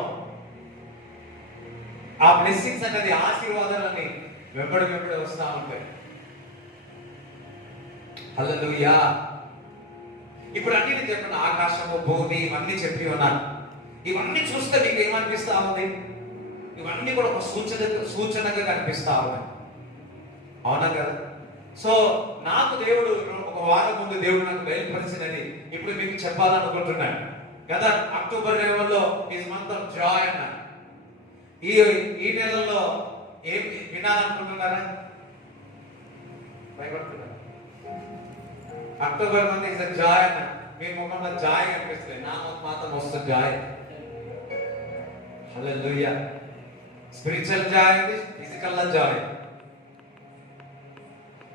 ఆ బ్లెస్సింగ్స్ అనేది, ఆశీర్వాదాలని వెంబడి వస్తా ఉంటాయి. హల్లెలూయా. ఇప్పుడు అన్ని చెప్పిన ఆకాశము, భూమి ఇవన్నీ చెప్పి ఉన్నాను. ఇవన్నీ చూస్తే మీకు ఏమనిపిస్తా ఉంది? ఇవన్నీ కూడా ఒక సూచనగా కనిపిస్తా ఉన్నాయి. అవునా కదా? సో నాకు దేవుడు ఒక వారం ముందు దేవుడు నాకు బయలుపరిచినది ఇప్పుడు మీకు చెప్పాలనుకుంటున్నాను కదా. అక్టోబర్ నెలలో ఈజ్ మంత్ ఆఫ్ జాయ్ అన్నాడు. ఈ నెలలో ఏం వినాలనుకుంటున్నారా? భయపడుతున్నారు. అక్టోబర్ మంత్ ఇస్ జాయ్ అన్న. మీ ముఖంలో జాయ్ కనిపిస్తుంది, నా ముఖం మాత్రం వస్తుంది Joy. Hallelujah. Spiritual Joy, physical Joy.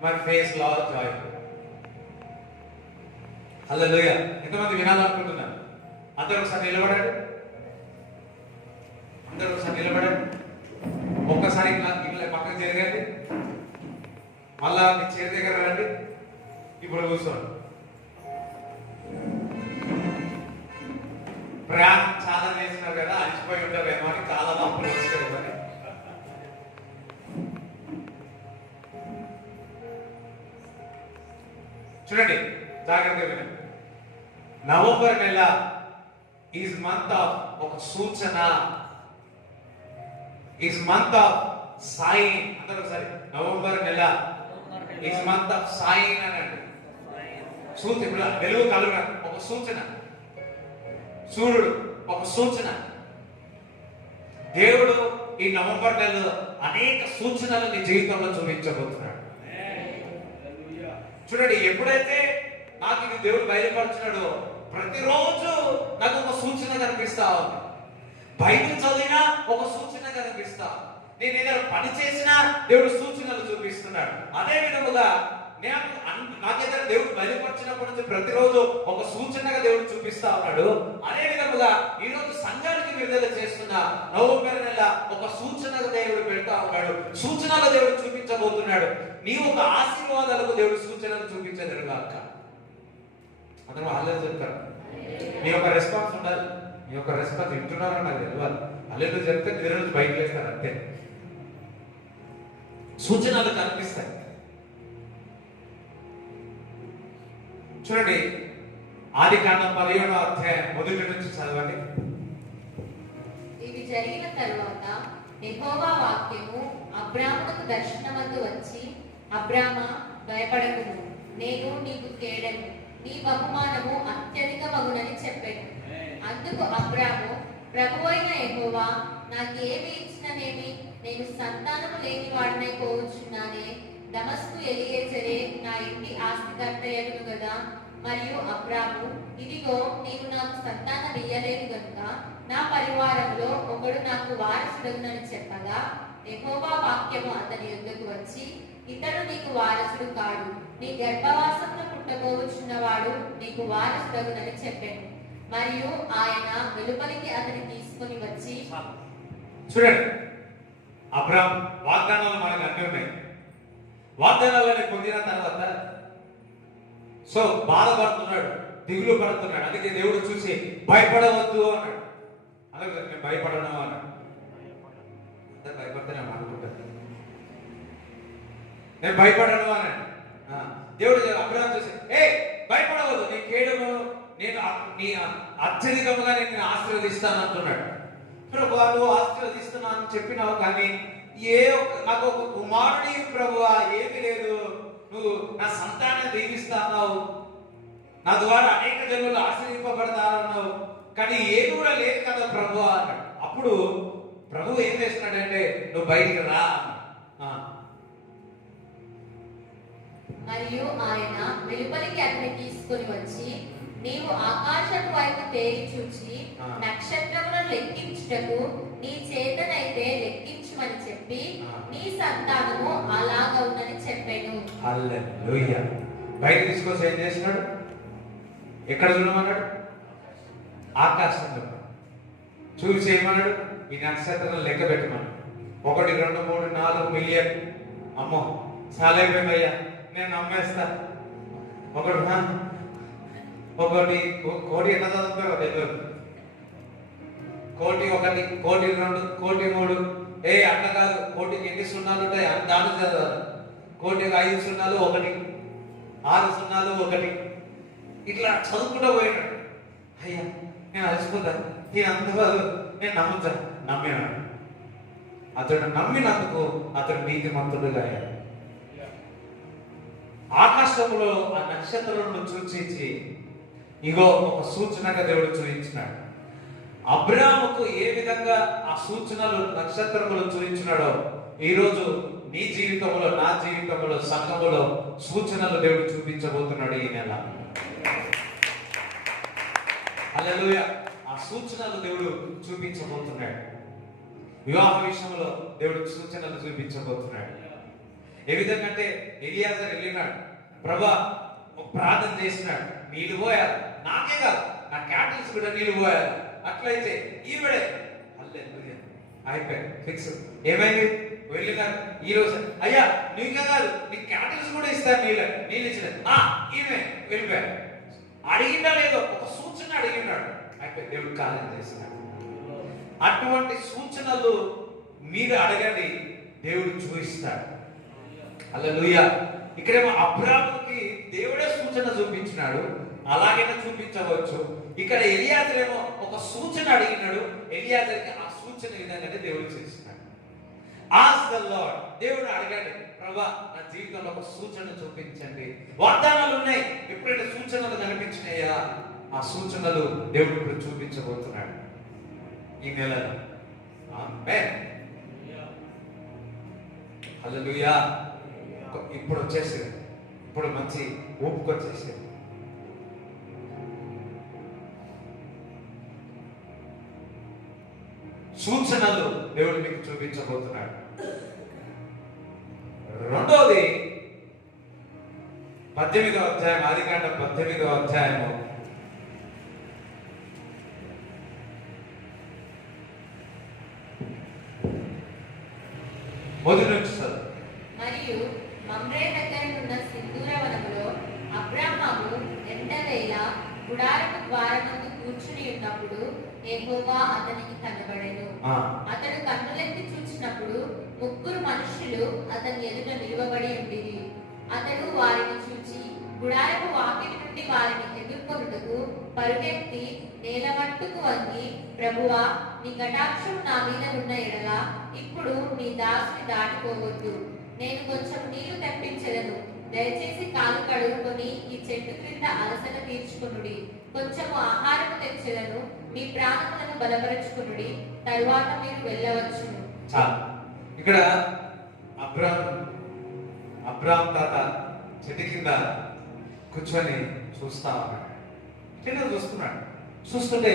My face లో జాయ్. హల్లెలూయా. ఎంతమంది వినాలనుకుంటున్నారు? అందరూ ఒకసారి నిలబడండి. అందరూ ఒకసారి నిలబడండి. ఒక్కసారి ఇట్లా పక్కకు జరగండి. మళ్ళా మీ చైర్ దగ్గర రండి. ఇప్పుడు కూర్చోండి. ప్రయాణం చాలా చేసినారు కదా, అలసిపోయి ఉంటారేమో అని, చాలా నొప్పులు వచ్చాయేమో అని. చూడండి జాగ్రత్తగా వినండి. నవంబర్ నెల ఈజ్ మంత్ ఆఫ్ ఒక సూచన, ఈజ్ మంత్ ఆఫ్ సైన్. అందరూ ఒకసారి నవంబర్ నెల ఈజ్ మంత్ ఆఫ్ సైన్ అనండి. సూచన, వెలుగు కలుగు ఒక సూచన, సూర్యుడు ఒక సూచన. దేవుడు ఈ నవంబర్ నెలలో అనేక సూచనలు నీ జీవితంలో చూపించబోతున్నాడు. చూడండి, ఎప్పుడైతే నాకు ఇది దేవుడు బయలుపరుచున్నాడో ప్రతిరోజు నాకు ఒక సూచన కనిపిస్తా ఉంది. బైబిల్ చదివినా ఒక సూచన కనిపిస్తా, నేను ఏదైనా పని చేసినా దేవుడు సూచనలు చూపిస్తున్నాడు. అదే విధముగా నాకేదైనా దేవుడు బయలుపరిచినప్పటి నుంచి ప్రతిరోజు ఒక సూచనగా దేవుడు చూపిస్తా ఉన్నాడు. అదే విధముగా ఈ రోజు సంఘానికి విడుదల చేస్తున్న నవంబర్ నెల ఒక సూచనగా దేవుడు పెడతా ఉన్నాడు. సూచనలు దేవుడు చూపించబోతున్నాడు. నీవు ఒక ఆశీర్వాదాలకు దేవుడు సూచనలు చూపించలేడు కాక. అందరూ వాళ్ళే చెప్తారు. మీ యొక్క రెస్పాన్స్ ఉండాలి. మీ యొక్క రెస్పాన్స్ వింటున్నారని నాకు తెలియాలి. అల్లెలు చెప్తే మీరు రోజు బయటకు వేస్తారు అంతే. సూచనలు కనిపిస్తాయి. చూడండి, ఆదికాండం 17వ అధ్యాయం మొదటి నుంచి చదవండి. ఇవి జరిగిన తరువాత యెహోవా వాక్యము అబ్రామునకు దర్శనమందు వచ్చి, అబ్రామా భయపడకుము, నేను నీకు కేడను, నీ బహుమానము అత్యధికమగునని చెప్పాను. అందుకు అబ్రాము, ప్రభువైన యెహోవా నాకేమి ఇచ్చిననేమి, నేను సంతానము లేని వాడినై పోవచ్చున్నానే. దమస్కు ఎలియేజరే నా ఇంటి ఆస్తికర్తయ్యను గదా. మరియు అబ్రాము, ఇదిగో నీవు నాకు సంతానం ఇయ్యలేదు గనుక నా పరివారంలో ఒకడు నాకు వారసుడగునని చెప్పగా, యెహోవా వాక్యము అతని యొద్దకు వచ్చి, ఇతడు నీకు వారసుడు కాడు, నీ గర్భవాసంలో పుట్టబోవచ్చున్నవాడు నీకు వారసుడగునని చెప్పాను. మరియు ఆయన వెలుపలికి అతని తీసుకొని వచ్చి, చూడండి, అబ్రామ్ వాగ్దానాలు మనకు అన్నీ ఉన్నాయి. వాగ్దానాలను పొందిన తర్వాత సో బాధపడుతున్నాడు, దిగులు పడుతున్నాడు. అందుకే దేవుడు చూసి భయపడవద్దు అన్నాడు. అందుకే నేను భయపడను అన్నాడు. అందరు భయపడితే నేను అనుకుంటాను, నేను భయపడను అన్నాడు. దేవుడు అబ్రామ్ చూసి, భయపడవద్దు, నీ కేడును నేను నీ అత్యధికంగా నేను ఆశీర్వదిస్తాను అంటున్నాడు. ప్రభువా, నువ్వు ఆశీర్వదిస్తున్నాను అని చెప్పినావు, కానీ నాకు ఒక కుమారుడి ప్రభువా ఏమీ లేదు, నువ్వు నా సంతానాన్ని దీవిస్తాన్నావు, నా ద్వారా అనేక జనులు ఆశీర్వింపబడతారన్నావు, కానీ ఏది కూడా లేదు కదా ప్రభువా అన్నాడు. అప్పుడు ప్రభు ఏం చేస్తున్నాడంటే, నువ్వు బయటికి రా. మరియు ఆయన వెలుపలికి అతన్ని తీసుకొని వచ్చి, నీవు ఆకాశపు వైపు తేరి చూచి ఆ. నక్షత్రములను లెక్కించుటకు నీ చేతనైతే లెక్కించుమని చెప్పి ఆ. నీ సంతానము అలాగవునని చెప్పాను. హల్లెలూయా. బయట తీసుకొచ్చి ఏం చేసినాడు? ఎక్కడ చూడమన్నాడు? ఆకాశంలో చూసి ఏమన్నాడు? ఈ నక్షత్రాలను లెక్క పెట్టమన్నాడు. 1, 2, 3, 4 మిలియన్. అమ్మో చాలైపోయిందయ్యా, నేను అమ్మేస్తా. ఒకటి కోటి ఎట్లా చదువుతారో తెలియదు. 1, 1, 1, 2, 1, 3. అట్లా కాదు, కోటికి ఎన్ని సున్నాలు ఉంటాయి అని దాన్ని చదవాలి. కోటికి 5 సున్నాలు 1, 6 సున్నాలు 1. ఇట్లా చదువుకుంటూ పోయినాడు. అయ్యా నేను అలసిపోతాను, నేను అంతకాదు, నేను నమ్ముతాను. నమ్మినాడు. అతడు నమ్మినందుకు అతడు నీతిమంతుడుగా అయ్యాడు. ఆకాశంలో ఆ నక్షత్రాలను సూచించి ఇగో ఒక సూచనగా దేవుడు చూపించినాడు. అబ్రాహాముకు ఏ విధంగా ఆ సూచనలు నక్షత్రములు చూపించినాడో ఈరోజు నీ జీవితంలో, నా జీవితంలో, సంఘములో సూచనలు దేవుడు చూపించబోతున్నాడు ఈ నెల. హల్లెలూయా. ఆ సూచనలు దేవుడు చూపించబోతున్నాడు. వివాహ విషయంలో దేవుడు సూచనలు చూపించబోతున్నాడు. ఏ విధంగా అంటే ఎలియాజరు వెళ్ళినాడు, ప్రభా ప్రార్థన చేసినాడు, నీళ్ళు పోయాలి, నాకే కాదు నా క్యాటిల్స్ కూడా నీళ్ళు పోయాలి. అట్లయితే ఈవిడే హల్లెలూయా అయిపోయాడు, ఫిక్స్. ఏమైంది? వెళ్ళినాడు. ఈ రోజు అయ్యా నీకే కాదు నీ క్యాటిల్స్ కూడా ఇస్తాను, నీళ్ళు ఇచ్చిన ఈమె వెళ్ళిపోయాడు. అడిగిందా లేదో ఒక సూచన అడిగినాడు, అయిపోయి దేవుడు కార్యం చేసినాడు. అటువంటి సూచనలు మీరు అడగండి, దేవుడు చూపిస్తాడు. హల్లెలూయా. ఇక్కడేమో అబ్రాహాముకి దేవుడే సూచన చూపించినాడు, అలాగైనా చూపించవచ్చు. ఇక్కడ ఎలియాజరేమో ఒక సూచన అడిగినాడు, ఎలియాజర్కి ఆ సూచన విధంగానే దేవుడు చేసినాడు. Ask the lord. దేవుడు అడగండి, ప్రభా నా జీవితంలో ఒక సూచన చూపించండి. వాగ్దానాలు ఉన్నాయి, ఎప్పుడైనా సూచనలు కనిపించినాయా? ఆ సూచనలు దేవుడు ఇప్పుడు చూపించబోతున్నాడు ఈ నెలలో. ఆమేన్. హల్లెలూయా. ఇప్పుడు వచ్చేసింది, ఇప్పుడు మంచి ఊపుకొచ్చేసింది. సూచనలు దేవుడు మీకు చూపించబోతున్నాడు. రెండోది 18వ అధ్యాయం, ఆదికాండం 18వ అధ్యాయము 1 నుంచి చదువు. మరియు మమ్రే దగ్గరనున్న సింధూరవనములో అబ్రాహాము ఎండవేళ గుడారపు ద్వారమందు కూర్చుని ఉన్నప్పుడు యెహోవా అతనికి కనబడెను. అతడు కన్నులెత్తి చూచినప్పుడు 3 మనుష్యులు అతని ఎదుట నిలువబడి ఉండిరి. అతడు వారిని చూచి గుడారపు వాకిలి నుండి వారిని ఎదుర్కొనుటకు పరుగెత్తి నేల మట్టుకు వంగి, ప్రభువా నీ కటాక్షం నా మీద ఉన్న ఎడల ఇప్పుడు నీ దాసుని దాటిపోవద్దు, నేను కొంచెం నీళ్లు తెప్పించెదను, దయచేసి కాలు కడుగుకొని ఈ చెట్టు క్రింద అలసట తీర్చుకొనుడి, కొంచెము ఆహారము తెచ్చెదను, మీ ప్రాణములను బలపరచుకొనుడి, తరువాత మీరు వెళ్ళవచ్చును. చాలు. ఇక్కడ అబ్రాహాం తాత చెట్టు కింద కూర్చొని చూస్తా ఉన్నాడు. కింద చూస్తున్నాడు. చూస్తుంటే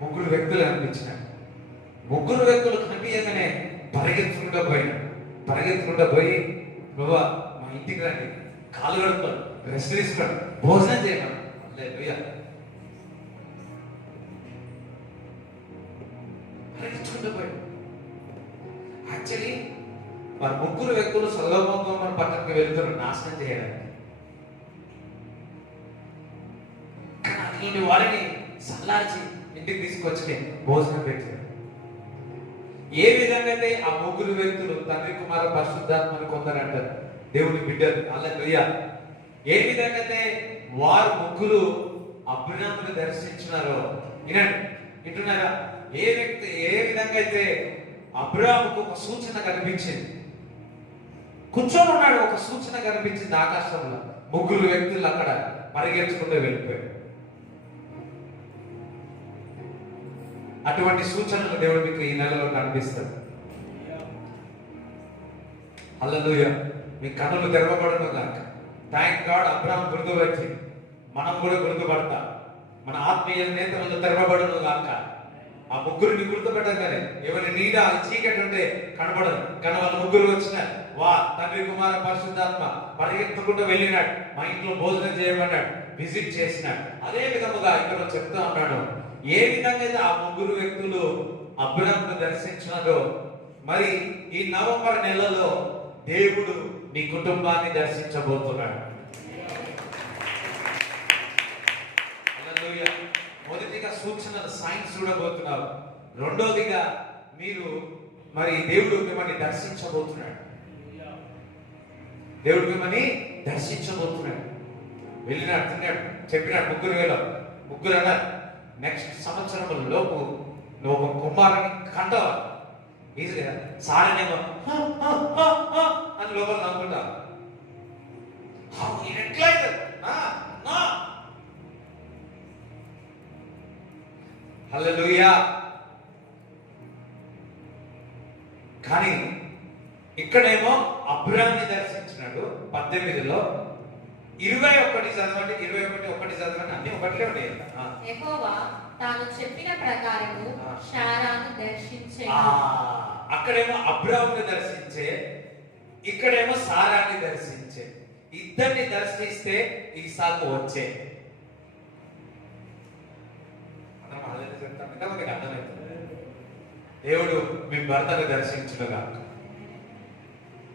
3 వ్యక్తులు కనిపించినాడు. 3 వ్యక్తులు కనిపించగానే పరిగెత్తుకుంటూ పోయి, బాబా మా ఇంటికి రండి, కాలు కడుక్కోండి, రెస్ట్ తీసుకోండి, భోజనం చేయమని. హల్లెలూయా. పరిగెత్తుకుంటూ పోయి యాక్చువల్లీ వారు 3 వ్యక్తులు సొలొమోను పట్టణానికి వెళ్తున్నారు నాశనం చేయడానికి. కానీ అట్లాంటి వారిని సల్లార్చి ఇంటికి తీసుకొచ్చి భోజనం పెట్టారు. ఏ విధంగా అయితే ఆ 3 వ్యక్తులు తండ్రి కుమార పరిశుద్ధాత్మని కొందరంటారు, దేవుని బిడ్డలు. హల్లెలూయా. ఏ విధంగా అయితే వారు 3 అబ్రాహామును దర్శించినారో, వింటున్నారా? ఏ విధంగా అయితే అబ్రాహాముకు ఒక సూచన కనిపించింది, కూర్చొని ఉన్నాడు, ఒక సూచన కనిపించింది ఆకాశంలో. 3 వ్యక్తులు అక్కడ పరిగెత్తుకుంటూ వెళ్ళిపోయారు. అటువంటి సూచనలు దేవుడు మీకు ఈ నెలలో కనిపిస్తాడు. హల్లెలూయా. మీ కన్నులు తెరవబడును గాక. Thank God. అబ్రాహాం గుర్తుపట్టి మనం కూడా గుర్తుపడతాం. మన ఆత్మీయ నేత్రములు తెరవబడును గాక. ఆ ముగ్గురిని గుర్తుపెట్టగానే ఎవరి నీడ చీకటి ఉంటే కనబడదు, కానీ వాళ్ళ ముగ్గురు వచ్చినారు. వా తండ్రి కుమార పరిశుద్ధాత్మ పరిగెత్తుకుంటూ వెళ్ళినాడు, మా ఇంట్లో భోజనం చేయమన్నాడు, విజిట్ చేసినాడు. అదే విధముగా ఇక్కడ చెప్తా ఉన్నాడు, ఏ విధంగా అయితే ఆ ముగ్గురు వ్యక్తులు అబ్రాహామును దర్శించినారో, మరి ఈ నవంబర్ నెలలో దేవుడు నీ కుటుంబాన్ని దర్శించబోతున్నాడు. హల్లెలూయా. మొదటిగా సూచనలు సైన్స్ చూడబోతున్నారు. రెండోదిగా మీరు మరి దేవుడు మిమ్మల్ని దర్శించబోతున్నాడు. దేవుడు మిమ్మల్ని దర్శించబోతున్నాడు. వెళ్ళినాడు, తిన్నాడు, చెప్పినాడు. ముగ్గురు అన్నారు, నెక్స్ట్ సంవత్సరం లోపు నువ్వు ఒక కుమారుని కంటావా. ఈజీగా సారనేమో అని లోపల నవ్వుకుంటా. ఎట్లయితే హల్లెలూయా. కానీ ఇక్కడేమో అబ్రాహాముని దర్శించినాడు 18లో. 21 చదవండి, 21 చదవండి. అన్ని ఒకటే ఉంటాయి. యెహోవా తాను చెప్పిన ప్రకారము శారాను దర్శించెను. అక్కడేమో అబ్రాహాముని దర్శించే, ఇక్కడేమో సారాన్ని దర్శించే. ఇద్దరిని దర్శిస్తే ఇసాకు వచ్చే. అర్థమవుతుంది. దేవుడు మీ భర్తను దర్శించునుగా,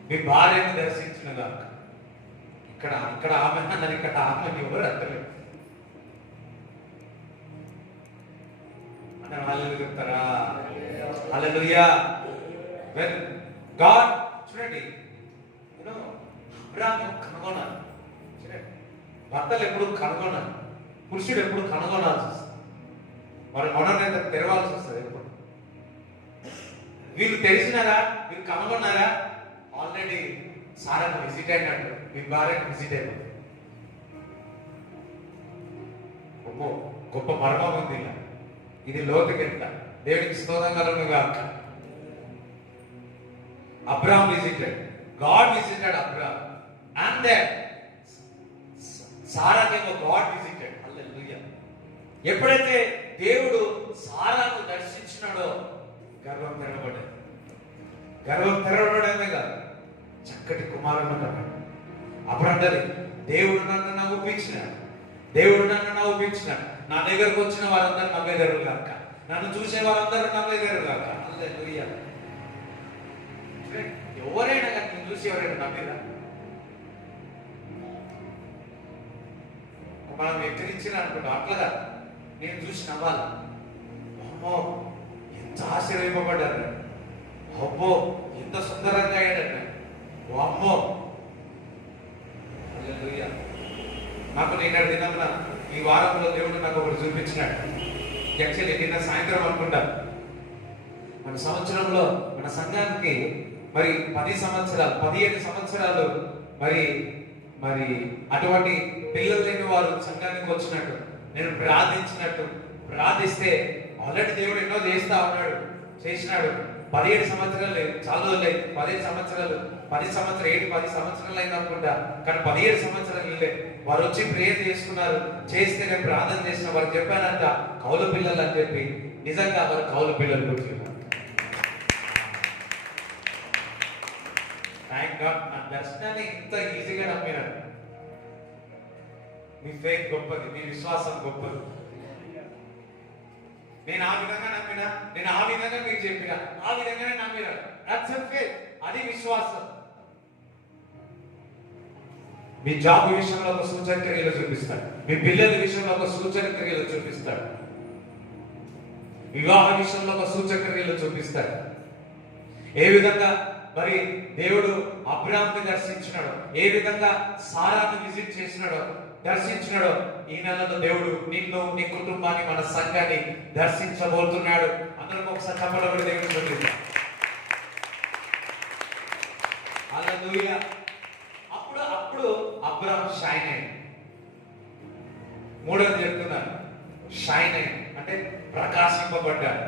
మీ భార్యను దర్శించునుగా. ఇక్కడ ఆమె అన్నారు, ఇక్కడ ఆమె ఎవరు అర్థలేదు. అన్న వాళ్ళు చెప్తారా? హల్లెలూయా. వెన్ గాడ్ చూడండి, అబ్రాహాము కనుగొన్నారు. చూడండి, భర్తలు ఎప్పుడు కనుగొన్నారు, పురుషుడు ఎప్పుడు కనుగొనాల్సి వస్తుంది. వారి మనోనేత తెరవాల్సి వస్తుంది ఎప్పుడు. వీళ్ళు తెలిసినారా, వీళ్ళు కనుగొన్నారా? ఆల్రెడీ సారాను విజిట్ అయినట్టు మీ భార్యను విజిట్ అయిపోతుంది. గొప్ప మర్మం ఉంది. ఇది లోతుకెంత దేవుడికి స్తోత్రం గాక. Abraham visited, God visited Abraham, and then సారాకేమో గాడ్ విజిటెడ్. హల్లెలూయా. ఎప్పుడైతే దేవుడు సారాను దర్శించినాడో గర్వం తెరవబడ్డది. గర్వం తెరవడమే కాదు, చక్కటి కుమారుడు కన్నాడు. అప్పుడంటది, దేవుడు నన్ను నవ్వుపించినాడు, దేవుడు నన్ను నవ్వుపించినాడు. నా దగ్గరకు వచ్చిన వారందరూ నవ్వేదారు కాక, నన్ను చూసే వారందరూ నవ్వేదారు కాక. హల్లెలూయా. ఎవరైనా కానీ నేను చూసి ఎవరైనా నవ్వేదా? మనం ఎక్కడిచ్చిన అనుకుంటాం, అట్లా నేను చూసి నవ్వాలా. అమ్మో ఎంత ఆశ్చర్యపడ్డారు, అబ్బో ఎంత సుందరంగా అయ్యాడట, అమ్మో. హల్లెలూయా. నాకు నిన్నటి దినంలో ఈ వారంలో దేవుడు నాకు ఒకటి చూపించినాడు. యాక్చువల్లీ నిన్న సాయంత్రం అనుకుంటా, మన సంవత్సరంలో మన సంఘానికి మరి 10 సంవత్సరాలు 17 సంవత్సరాలు మరి మరి అటువంటి పిల్లలు లేని వారు సంఘానికి వచ్చినట్టు నేను ప్రార్థిస్తే ఆల్రెడీ దేవుడు ఎన్నో చేస్తా ఉన్నాడు, చేసినాడు. 17 సంవత్సరాలు చాలా 15 సంవత్సరాలు 10 సంవత్సరాలు అయింది అనుకుంటా, కానీ 17 సంవత్సరాలు వెళ్ళే వారు వచ్చి ప్రేయర్ చేసుకున్నారు. చేస్తే నేను ప్రార్థన చేసిన వారు చెప్పానంట కౌలు పిల్లలు అని చెప్పి. నిజంగా వారు కౌలు పిల్లలు కూర్చున్నారు. Thank God. నా దర్శనాన్ని ఇంత ఈజీగా నమ్మినాడు. మీ ఫెయిత్ గొప్పది, మీ విశ్వాసం గొప్పది. నేను ఆ విధంగా నమ్మినా, నేను ఆ విధంగా మీకు చెప్పినా, ఆ విధంగానే నమ్మినా. అది విశ్వాసం. మీ జాబ్ విషయంలో ఒక సూచన క్రియలు చూపిస్తాడు, మీ పిల్లల విషయంలో ఒక సూచన క్రియలు చూపిస్తాడు, వివాహ విషయంలో ఒక సూచన క్రియలు చూపిస్తాడు. ఏ విధంగా మరి దేవుడు అబ్రాహాముని దర్శించినాడో, ఏ విధంగా సారాను విజిట్ చేసినాడో దర్శించినాడో, ఈ నెలలో దేవుడు నిన్ను, నీ కుటుంబాన్ని, మన సంఘాన్ని దర్శించబోతున్నాడు. అందరం ఒకసారి చెప్పబడి దేవుడు చూపిస్తాడు. హల్లెలూయా. అప్పుడు అబ్రాహాం షైన్ అయ్యింది. మూడోది చెప్తున్నాను, షైన్ అయ్యింది అంటే ప్రకాశింపబడ్డాడు.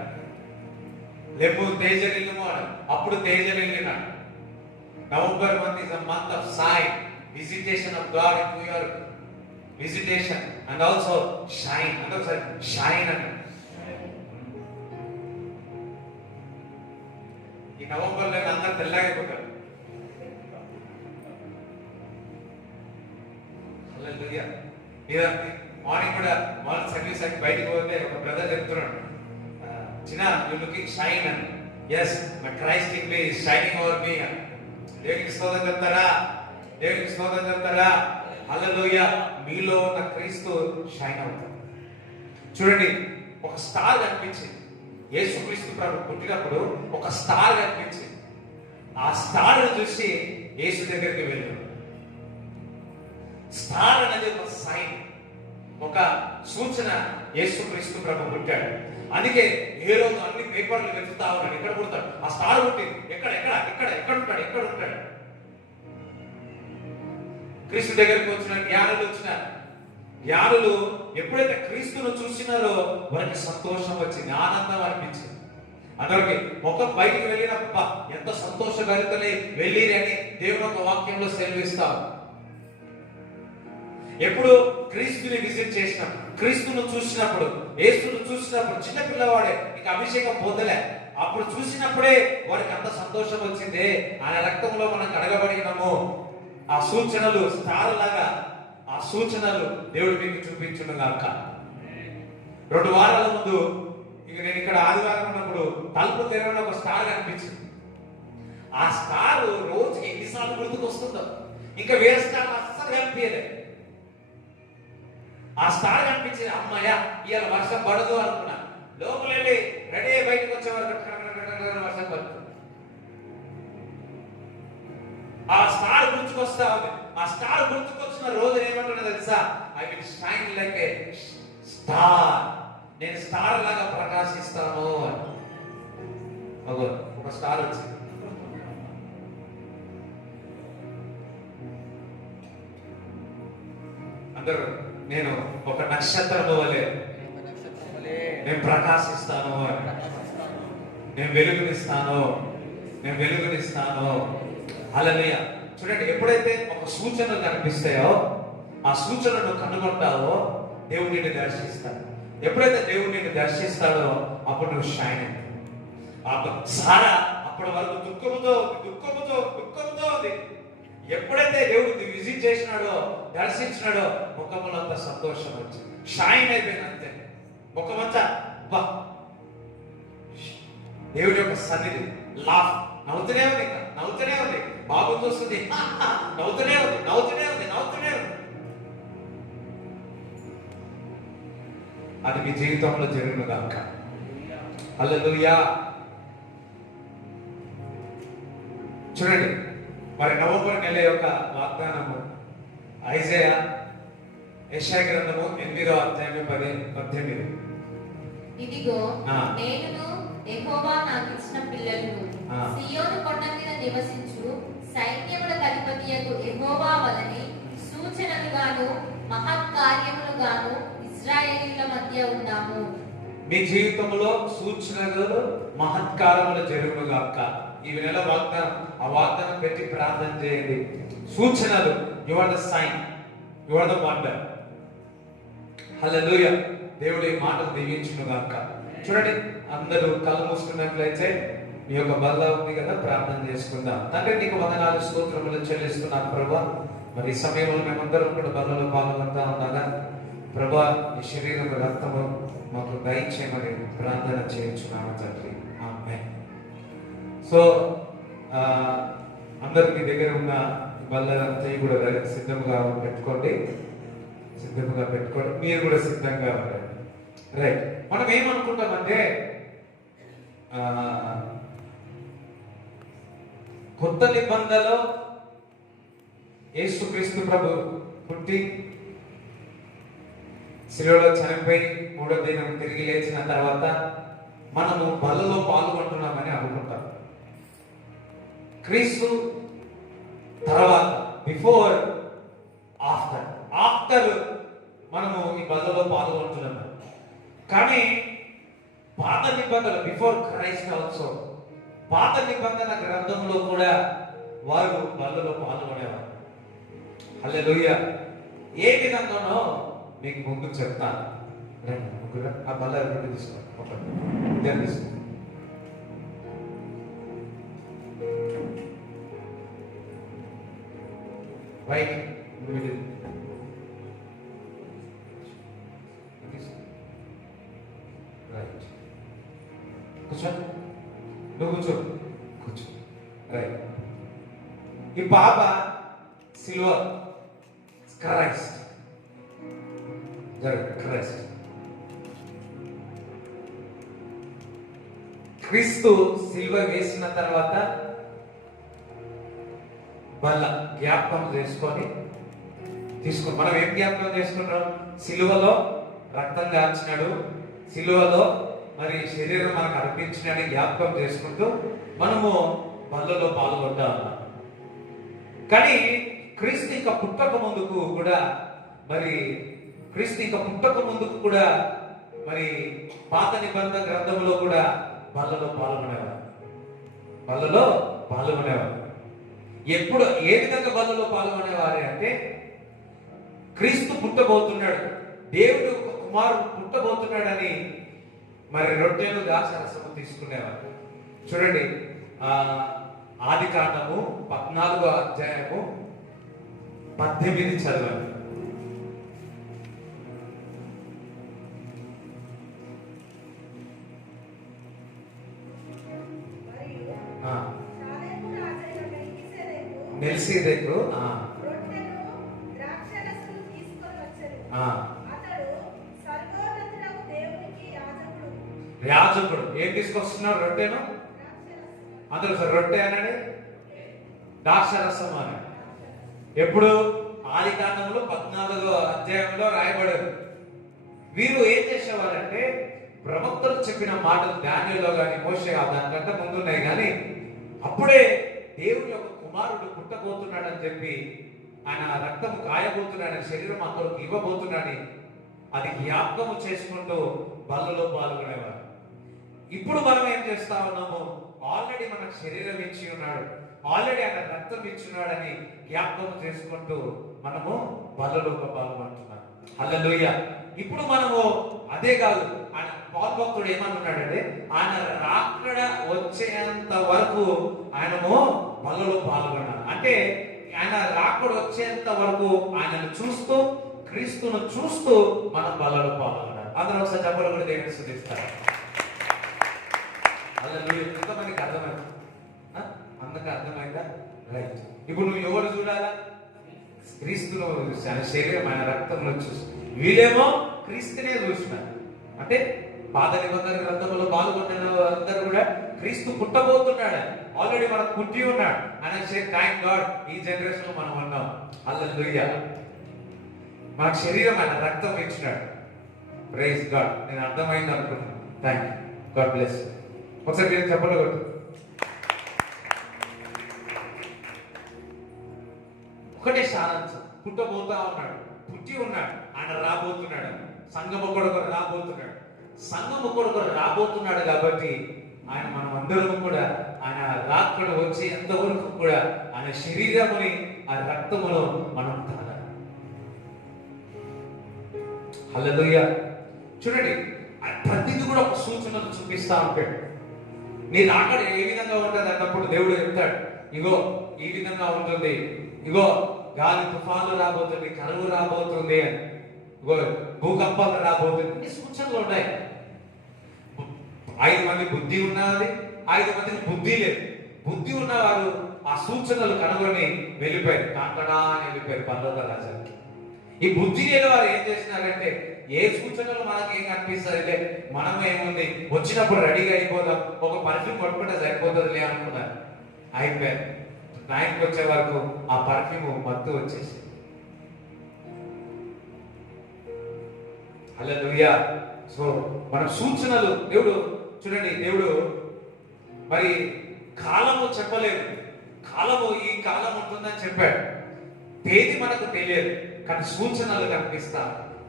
లేపు తేజరిల్లుము అన్నాడు, అప్పుడు తేజరిల్లినాడు. November month is a month of sign, visitation of God in new year. Visitation and also shine. అంటే ఒకసారి షైన్ అంట. ఈ నవంబర్లో అందరూ తెల్లగైపోతారు. మార్నింగ్ కూడా మార్నింగ్ సర్వీస్ అని బయటకు పోతే ఒక బ్రదర్ చెప్తున్నాడు, చిన్న యూ లుకింగ్ షైన్ అని. Yes my Christ in me is shining over me. దేవునికి స్తోత్రం చెప్తారా? దేవునికి స్తోత్రం చెప్తారా? హల్లెలూయా. మీలో ఉన్న క్రీస్తు షైన్ అవుతాడు. చూడండి, ఒక స్టార్ కనిపించింది. యేసుక్రీస్తు ప్రభు పుట్టినప్పుడు ఒక స్టార్ కనిపించింది. ఆ స్టార్ చూసి యేసు దగ్గరికి వెళ్ళాడు. స్టార్ అనేది ఒక సైన్, ఒక సూచన. యేసుక్రీస్తు ప్రభు పుట్టాడు. అందుకే ఏ రోజు అన్ని పేపర్లు వెతుకుతా ఉన్నాడు, ఎక్కడ పుడతాడు, ఆ స్టార్ పుట్టింది, ఎక్కడ ఎక్కడ ఎక్కడ ఎక్కడ ఉంటాడు, ఎక్కడ ఉంటాడు. క్రీస్తు దగ్గరికి వచ్చిన జ్ఞానులు జ్ఞానులు ఎప్పుడైతే క్రీస్తును చూసినారో వారికి సంతోషం వచ్చింది, ఆనందం అనిపించింది. అందరికి ముఖం బయటికి వెళ్ళినప్ప ఎంత సంతోషభరితలే వెళ్ళిరి అని దేవుడు ఒక వాక్యంలో సెలవిస్తారు. ఎప్పుడు క్రీస్తుని విజిట్ చేసినప్పుడు, క్రీస్తును చూసినప్పుడు, యేసును చూసినప్పుడు, చిన్న పిల్లవాడే ఇంకా అభిషేకం పొందలే, అప్పుడు చూసినప్పుడే వారికి అంత సంతోషం వచ్చింది. ఆయన రక్తంలో మనం కడగబడినాము. ఆ సూచనలు స్టార్ లాగా, ఆ సూచనలు దేవుడు మీకు చూపించును గాక. 2 వారాల ముందు ఇక నేను ఇక్కడ ఆదివారం ఉన్నప్పుడు తలుపు తెరవని ఒక స్టార్ కనిపించింది. ఆ స్టార్ రోజుకి ఎన్నిసార్లు గుర్తుకు వస్తుందో, ఇంకా వేరే స్టార్ అస్సలు కనిపించలేదు. ఆ స్టార్ కనిపించింది. అమ్మాయ ఇవాళ వర్షం పడదు అనుకున్నా. లోపలే రెడీ బయటకు వచ్చే వరకు వర్షం పడుతుంది. ఆ స్టార్ గుర్తుకొస్తా ఉంది. ఆ స్టార్ గుర్తుకొచ్చిన రోజు ఏమంటున్నా తెలుసా? I will shine like A star. నేను స్టార్ లాగా ప్రకాశిస్తాను అని. ఒక స్టార్ వచ్చింది. అందరూ నేను ఒక నక్షత్రము వలె నేను ప్రకాశిస్తాను అని, నేను వెలుగునిస్తాను, నేను వెలుగునిస్తాను. హల్లెలూయా. చూడండి, ఎప్పుడైతే ఒక సూచనలు కనిపిస్తాయో, ఆ సూచనను కనుగొంటావో దేవుడు నిన్ను దర్శిస్తాడు. ఎప్పుడైతే దేవుడు నిన్ను దర్శిస్తాడో అప్పుడు నువ్వు షైన్ అవుతావు. సారా అప్పటి వరకు దుఃఖముతో ఉంది. ఎప్పుడైతే దేవుడు విజిట్ చేసినాడో, దర్శించినాడో, ముఖములో అంత సంతోషం వచ్చింది, షైన్ అయిపోయింది. అంతే ముఖమంతా బా దేవుడి యొక్క సన్నిధి. లాఫ్ నవ్వుతూనే ఉంది, నవ్వుతూనే ఉంది, బాబు చూస్తుంది, నవ్వుతూనే ఉంది. అది మీ జీవితంలో జరుగును గాక. హల్లెలూయా. చూడండి, మరి నవంబర్ నెల యొక్క వాగ్దానము యెషయా గ్రంథము 8వ అధ్యాయం 10-18. ఇదిగో నేను యెహోవా నాకు ఇచ్చిన పిల్లలను, సియోను కొండ మీద నివసించు సైన్యములకు అధిపతియగు యెహోవా వలె సూచనలుగాను మహత్కార్యములుగాను ఇశ్రాయేలీయుల మధ్య ఉన్నాము. మీ జీవితంలో సూచనలు మహత్కారములు జరుగును గాక. ఈ నెల వాగ్దానం, ఆ వాగ్దానం పెట్టి ప్రార్థన చేయండి. సూచనలు, you are the sign, you are the wonder. Hallelujah. దేవుడు ఈ మాటలు దీవించును గాక. చూడండి, అందరూ కళ్ళు మూసుకున్నట్లయితే మీ యొక్క బల్ల ఉంది కదా, ప్రార్థన చేసుకుందాం. తండ్రి, నీకు వందనాలు, స్తోత్రములు చెల్లిస్తున్నాను ప్రభువా. మరి ఈ సమయంలో మేమందరం కూడా బల్లలో పాల్గొంటా ఉన్నాగా ప్రభువా, ఈ శరీరం రక్తము మాకు దయచేయమని ప్రార్థన చేయించున్నాము తండ్రి. ఆమేన్. సో అందరు మీ దగ్గర ఉన్న బల్లంతా కూడా సిద్ధంగా పెట్టుకోండి. మీరు కూడా సిద్ధంగా ఉండండి. రైట్. మనం ఏమనుకుంటామంటే కొత్త నిబంధనలో యేసుక్రీస్తు ప్రభు పుట్టి శిలువలో చనిపోయి 3వ దినం తిరిగి లేచిన తర్వాత మనము బలలో పాల్గొంటున్నామని అనుకుంటాం. క్రీస్తు తర్వాత, బిఫోర్, ఆఫ్టర్ మనము ఈ బలలో పాల్గొంటున్నాము. కానీ పాత నిబంధన, బిఫోర్ క్రైస్ట్ ఆల్సో, పాత నిబంధన గ్రంథంలో కూడా వారు బలలో పాల్గొనేవారు. హల్లెలూయా. ఏ విధంగానో మీకు ముందు చెప్తాను. రండి ముగ్గురు, ఆ బల్ల రెండు తీసుకోండి, ఒకటి ఇద్దరు తీసుకోండి. రైట్, రైట్, కూర్చో, నువ్వు కూర్చో, కూర్చో. రైట్, ఈ పాప సిల్వర్ క్రైస్ట్, క్రైస్ట్, క్రీస్తు సిల్వర్ వేసిన తర్వాత వాళ్ళ జ్ఞాపకం చేసుకొని మనం ఏం జ్ఞాపకం చేసుకుంటాం? సిలువలో రక్తం కాల్చినాడు, సిలువలో మరి శరీరం మనకు అర్పించినాడు జ్ఞాపకం చేసుకుంటూ మనము బల్లలో పాల్గొంటా ఉన్నాం. కానీ క్రీస్తు ఇంకా పుట్టక ముందుకు కూడా మరి పాత నిబంధన గ్రంథంలో కూడా బల్లలో పాల్గొనేవారు. ఎప్పుడు ఏ విధంగా బల్లలో పాల్గొనేవారు అంటే, క్రీస్తు పుట్టబోతున్నాడు, దేవుడు కుమారుడు పుట్టబోతున్నాడని మరి రొట్టెలు ద్రాక్షారసము తీసుకునేవారు. చూడండి, ఆది కాండము 14వ అధ్యాయము 18 చదవండి. మెల్కీసెదెకు యాజకుడు ఏం తీసుకొస్తున్నాడు? రొట్టెను. అందరూ సార్ రొట్టె అనండి, ద్రాక్షరసం అని. ఎప్పుడు? ఆది కాండంలో 14వ అధ్యాయంలో రాయబడదు. వీరు ఏం చేసేవారంటే, ప్రవక్తలు చెప్పిన మాటలు దానిలో కానీ మోషే దానికంటే ముందున్నాయి, కానీ అప్పుడే దేవుని యొక్క కుమారుడు పుట్టబోతున్నాడని చెప్పి, ఆయన రక్తం కాయబోతున్నాడని, శరీరం అక్కడికి ఇవ్వబోతున్నాడని అది జ్ఞాపకము చేసుకుంటూ బల్లలో పాల్గొనేవారు. ఇప్పుడు మనం ఏం చేస్తా ఉన్నాము? ఆల్రెడీ మనకు శరీరం ఇచ్చి ఉన్నాడు, ఆల్రెడీ ఆయన రక్తం ఇచ్చున్నాడని జ్ఞాపకం చేసుకుంటూ మనము బల్లలో పాల్గొంటున్నాం. హల్లెలూయా. ఇప్పుడు మనము అదే కాదు, ఆయన పౌలు భక్తుడు ఏమనున్నాడంటే, ఆయన రాకడ వచ్చేంత వరకు ఆయనము బల్లలో పాల్గొన్నాడు. అంటే ఆయన రాకడ వచ్చేంత వరకు ఆయనను చూస్తూ, క్రీస్తును చూస్తూ మనం బల్లలో పాల్గొన్నాడు. అందరూ ఒకసారి చెప్పలు కూడా దేవుని స్తుతిస్తారు. హల్లెలూయా. ఎంతమందికి అర్థమైంది? అందరికి అర్థమైందా? రైట్. ఇప్పుడు నువ్వు ఎవరు చూడాలా? క్రీస్తును ఆయన శరీరం, ఆయన రక్తంలో చూసి. వీళ్ళేమో క్రీస్తునే చూసినారు. అంటే పాత నిబంధన గ్రంథంలో పాల్గొన్న అందరూ కూడా క్రీస్తు పుట్టబోతున్నాడు, ఆల్రెడీ మనకు పుట్టి ఉన్నాడు. ఆయన థ్యాంక్ గాడ్, ఈ జనరేషన్ లో మనం ఉన్నాం. హల్లెలూయా. మనకు శరీరం, ఆయన రక్తం ఇచ్చినాడు. Praise God. నేను అర్థమైంది అనుకుంటున్నాను. Thank you, God bless. ఒకసారి మీరు చెప్పలేదు. ఒకటే సారాంశం, పుట్టబోతా ఉన్నాడు, పుట్టి ఉన్నాడు, ఆయన రాబోతున్నాడు, సంఘము కొడుకు రాబోతున్నాడు. సంఘము కొడుకు రాబోతున్నాడు కాబట్టి ఆయన మనం అందరం కూడా ఆయన రాకడ వచ్చి ఎంతవరకు కూడా ఆయన శరీరముని, ఆ రక్తమును మనం తాగాలి. హల్లెలూయా. చూడండి, ప్రతిదీ కూడా ఒక సూచనలు చూపిస్తా ఉంటాడు. నీ రాకడ ఏ విధంగా ఉంటుంది అన్నప్పుడు దేవుడు చెప్తాడు, ఇగో ఈ విధంగా ఉంటుంది, ఇగో గాలి తుఫాన్లు రాబోతుంది, కరువు రాబోతుంది అని, ఇగో భూకంపాలు రాబోతుంది. ఇన్ని సూచనలు ఉన్నాయి. 5 మంది బుద్ధి ఉన్నది, 5 మందికి బుద్ధి లేదు. బుద్ధి ఉన్నవారు ఆ సూచనలు కనుగొని వెళ్ళిపోయారు, కాంటడా అని వెళ్ళిపోయారు పర్లోక రాజ్యానికి. ఈ బుద్ధి లేని వారు ఏం చేసినారంటే, ఏ సూచనలు మనకి ఏం కనిపిస్తారంటే, మనం ఏముంది వచ్చినప్పుడు రెడీగా అయిపోదాం, ఒక పర్ఫ్యూమ్ కొట్టుకుంటే సరిపోతుందిలే అనుకున్నారు. అయిపోయారు. నైట్కి వచ్చే వరకు ఆ పర్ఫ్యూమ్ మత్తు వచ్చేసి. హల్లెలూయా. సో మన సూచనలు దేవుడు చూడండి, దేవుడు మరి కాలము చెప్పలేదు, కాలము ఈ కాలం ఉంటుందని చెప్పాడు. తేదీ మనకు తెలియదు, కానీ సూచనలు కనిపిస్తా,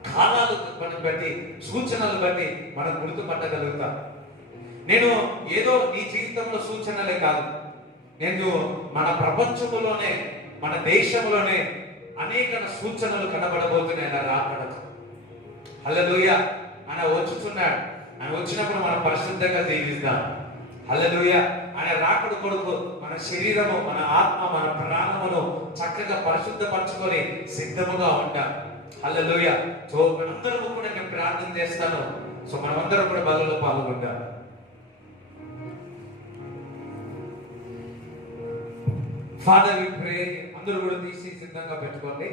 కాలాలు మనం బట్టి, సూచనలు బట్టి మనం గుర్తుపట్టగలుగుతాం. నేను ఏదో నీ జీవితంలో సూచనలే కాదు, నేను మన ప్రపంచంలోనే, మన దేశంలోనే అనేక సూచనలు కనబడబోతున్నాయి ఆయన రాకడకు. హల్లెలూయా. ఆయన వచ్చుతున్నాడు. ఆయన వచ్చినప్పుడు మనం పరిశుద్ధంగా జీవిస్తాం. హల్లెలూయా. ఆయన రాకడ కొరకు మన శరీరము, మన ఆత్మ, మన ప్రాణమును చక్కగా పరిశుద్ధపరచుకొని సిద్ధముగా ఉంటాం. హల్లెలూయా. సో మనందరము కూడా నేను ప్రార్థన చేస్తాను. సో మనమందరం కూడా బలలో పాల్గొంటాం. ఫాదర్ వి ప్రే. అందరూ కూడా తీసి సిద్ధంగా పెట్టుకోండి.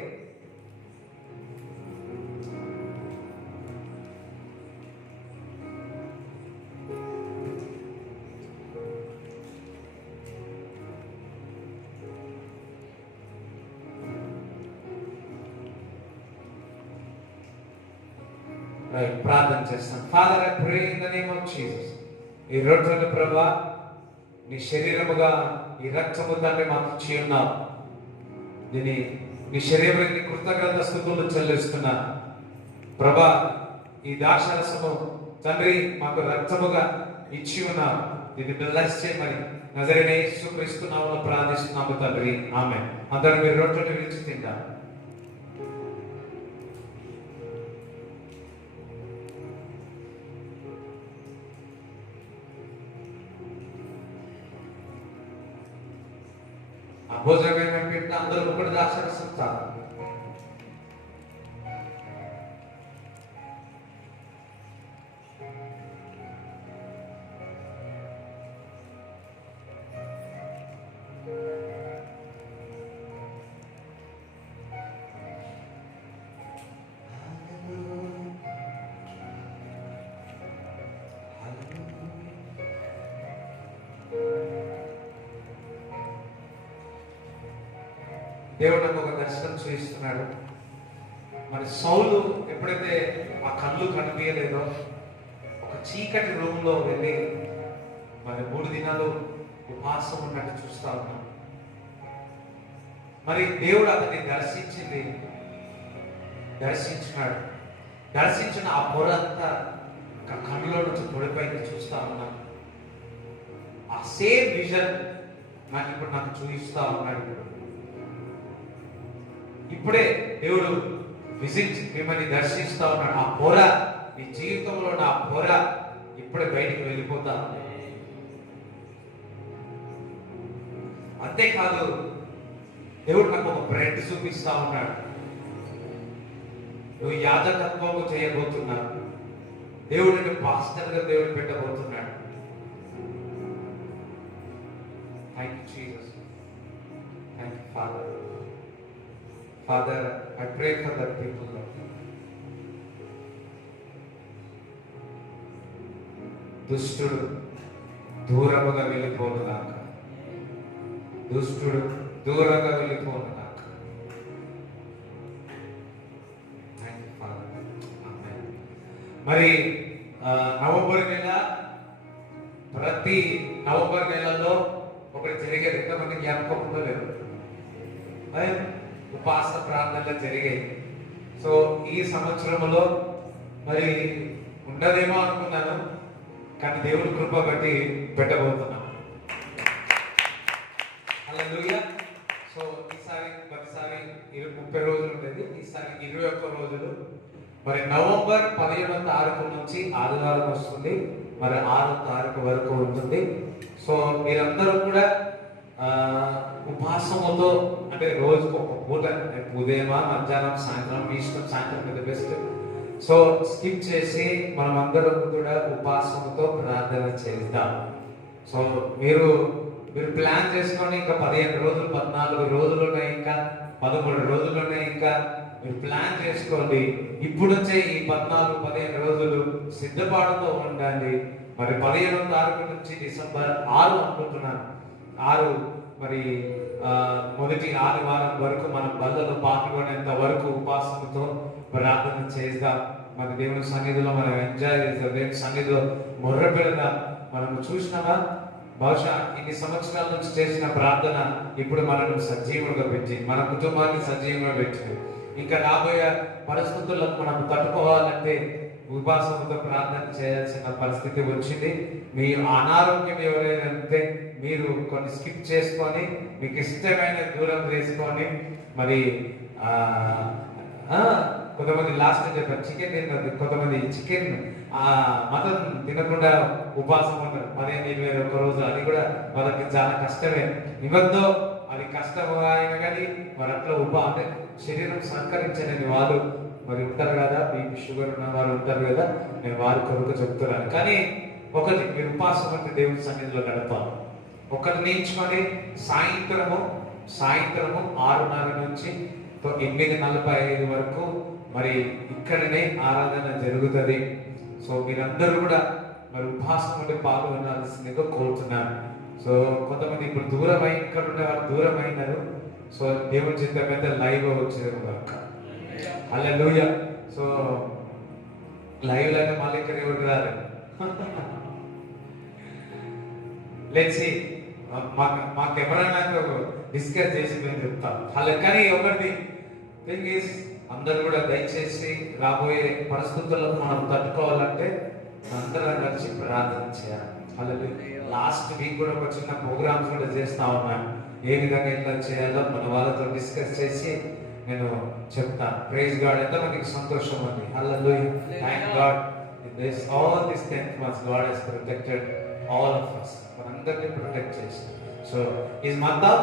ప్రార్థన చేస్తాం. Father I pray in the name of Jesus. ఈ రొట్టెను ప్రభువా నీ శరీరముగా ఈ రక్తము తండ్రి మాకు ఇచ్చి ఉన్నావు. దీని నీ శరీరానికి కృతజ్ఞత స్తుతులు చెల్లిస్తున్నా ప్రభా. ఈ దాక్షరసము తండ్రి మాకు రక్తముగా ఇచ్చి ఉన్నావు. ఇది బ్లెస్ చేయమని నజరేయుడైన యేసుక్రీస్తు నామములో ప్రార్థిస్తున్నాము తండ్రి. ఆమేన్. అందరూ మీరు రొట్టెను విరిచి తింటారు. భోజనం పెట్టిన అందరూ కూడా దాక్షరసం తాగు. దేవుడు నాకు ఒక దర్శనం చూపిస్తున్నాడు. మరి సౌలు ఎప్పుడైతే ఆ కళ్ళు కనిపించలేదో ఒక చీకటి రూమ్ లో వెళ్ళి మరి 3 దినాలు ఉపవాసం ఉన్నట్టు చూస్తా ఉన్నాం. మరి దేవుడు అతన్ని దర్శించినాడు. దర్శించిన ఆ పొర అంతా కళ్ళలో నుంచి పొడిపైకి చూస్తా ఉన్నాం. ఆ సేమ్ విజన్ నాకు చూపిస్తా ఉన్నాడు. ఇప్పుడే దేవుడు మిమ్మల్ని దర్శిస్తా ఉన్నాడు. ఆ పొర మీ జీవితంలో నా పొర ఇప్పుడే బయటికి వెళ్ళిపోతా. అంతేకాదు దేవుడు నాకు ఒక బ్రెడ్ చూపిస్తా ఉన్నాడు. నువ్వు యాజకత్వము చేయబోతున్నావు. దేవుడిని పాస్టర్గా దేవుడు పెట్టబోతున్నాడు. Thank you Jesus. Thank you father. Father, I pray for the people, Lord. దుష్టుడు దూరముగా వెళ్ళిపోనుగాక. దుష్టుడు దూరంగా వెళ్ళిపోనుగాక. Thank you father. ఆమేన్. మరి నవంబర్ నెల, ప్రతి నవంబర్ నెలలో ఒకటి జరిగేది. ఎంతమంది జ్ఞాపకం ఉందో లేదు? ఉపవాస ప్రార్థనలు జరిగాయి. సో ఈ సంవత్సరంలో మరి ఉండదేమో అనుకున్నాను, కానీ దేవుడి కృప బట్టి పెట్టబోతున్నాను. హల్లెలూయా. సో ఈసారి ప్రతిసారి 30 రోజులు ఉండేది, ఈసారి 21 రోజులు. మరి నవంబర్ 15వ తారీఖు నుంచి ఆదివారం వస్తుంది. మరి 6వ తారీఖు వరకు ఉంటుంది. సో మీరందరూ కూడా ఉపవాసముతో, అంటే రోజుకు ఒక పూట, ఉదయమా మధ్యాహ్నం సాయంత్రం మీ ఇష్టం, సాయంత్రం మీద బెస్ట్. సో స్కిప్ చేసి మనం అందరం కూడా ఉపవాసముతో ప్రార్థన చేద్దాం. సో మీరు ప్లాన్ చేసుకొని ఇంకా 15 రోజులు, 14 రోజులు ఉన్నాయి, ఇంకా 13 రోజులు ఉన్నాయి. ఇంకా మీరు ప్లాన్ చేసుకోండి. ఇప్పుడు వచ్చే ఈ 14-15 రోజులు సిద్ధపాటుతో ఉండండి. మరి 15వ తారీఖు నుంచి డిసెంబర్ 6 అనుకుంటున్నాను, 6 మరి మొదటి ఆదివారం వరకు మనం బల్లలో పాల్గొనేంత వరకు ఉపవాసంతో ప్రార్థన చేద్దాం. మన దేవుని సన్నిధిలో మనం ఎంజాయ్ చేద్దాం. దేవుని సన్నిధిలో మొర్ర పెడదాం. మనం చూసినామా, బహుశా ఇన్ని సంవత్సరాల నుంచి చేసిన ప్రార్థన ఇప్పుడు మనల్ని సజీవంగా పెట్టి, మన కుటుంబాన్ని సజీవంగా పెట్టి, ఇంకా రాబోయే పరిస్థితులను మనం తట్టుకోవాలంటే ఉపవాసంతో ప్రార్థన చేయాల్సిన పరిస్థితి వచ్చింది. మీ అనారోగ్యం ఎవరైనా ఉంటే మీరు కొన్ని స్కిప్ చేసుకొని మీకు ఇష్టమైన దూరం చేసుకొని మరి ఆ, ఆ, కొంతమంది లాస్ట్ చెప్పారు చికెన్ తిన్నది, కొంతమంది చికెన్ మటన్ తినకుండా ఉపవాసం ఉంటారు 15-21 రోజు. అది కూడా వాళ్ళకి చాలా కష్టమే. ఇవద్దో అది కష్టం అయినా కానీ మరి అట్లా అంటే శరీరం సహకరించలేని వాళ్ళు మరి ఉంటారు కదా, బీపీ షుగర్ ఉన్న వారు ఉంటారు కదా, నేను వారి కొరకు చెప్తున్నాను. కానీ ఒకటి, మీరు ఉపవాసం అంటే దేవుడి సన్నిధిలో గడపాలి. ఒకటి నేర్చుకొని సాయంత్రము 6:30 నుంచి 8:45 వరకు మరి ఇక్కడనే ఆరాధన జరుగుతుంది. సో మీరందరూ కూడా మరి ఉపవాసం అంటే పాల్గొనాల్సిందిగా కోరుతున్నాను. సో కొంతమంది ఇప్పుడు దూరమై ఇక్కడ ఉండే వారు దూరం అయినారు. సో దేవుడి చిత్త మీద లైవ్ వచ్చేది కనుక హల్లెలూయా. సో లైవ్ లోనే మళ్ళీ ఇక్కడ ఎవరికి రాలేదు. లెట్స్ సీ, మా కెమెరా నాకు డిస్కస్ చేసి మేము చెప్తాం. కానీ ఒకటి థింగ్ ఈస్, అందరూ కూడా దయచేసి రాబోయే పరిస్థితులను మనం తట్టుకోవాలంటే అందరం కలిసి ప్రార్థన చేయాలి. అలాగే లాస్ట్ వీక్ కూడా ఒక చిన్న ప్రోగ్రామ్స్ కూడా చేస్తా ఉన్నాను. ఏ విధంగా ఇట్లా చేయాలో మన వాళ్ళతో డిస్కస్ చేసి నేను చెప్తాను. Praise God. ఎంత మనకి సంతోషం అండి. Hallelujah. Thank God. This all these 10 months God has protected all of us. మనందరినీ ప్రొటెక్ట్ చేసి. So is month of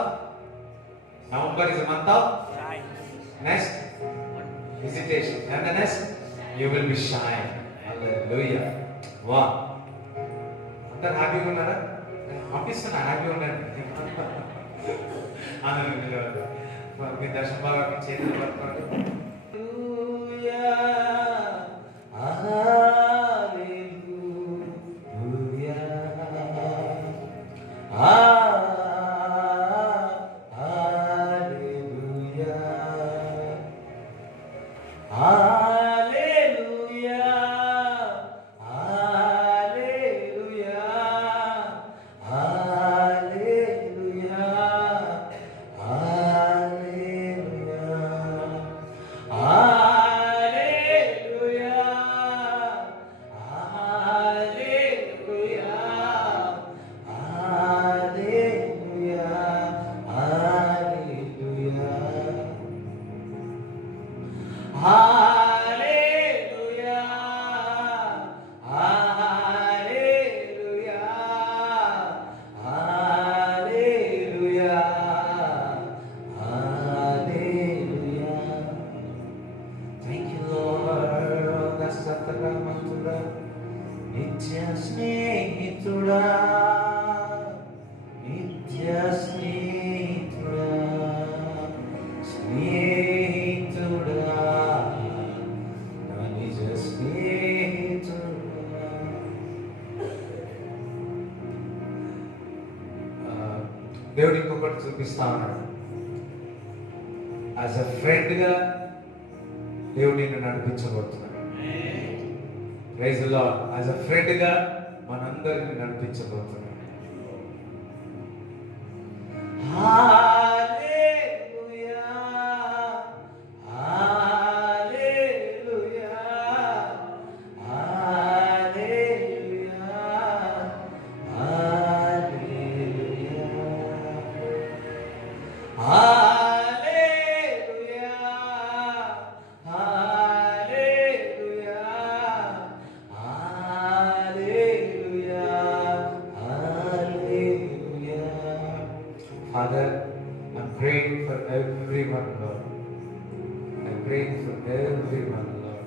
November is a month of next visitation, and the next you will be shine. Hallelujah. Wow. అందరు హ్యాపీగా ఉన్నారా? ఆఫీస్లో హ్యాపీగా ఉన్నారు. మీ దర్శనం బాగా మీ చేతులు పట్టుకోండి. దేవుడు ఇంకొకటి చూపిస్తా ఉన్నాడు. యాజ్ అ ఫ్రెండ్ గా దేవుడు నిన్ను నడిపించబోతున్నాడు. Praise the lord. As a friend గా మనందరిని నడిపించబోతున్నాడు. Father, I'm praying for everyone, Lord. I'm praying for everyone, Lord.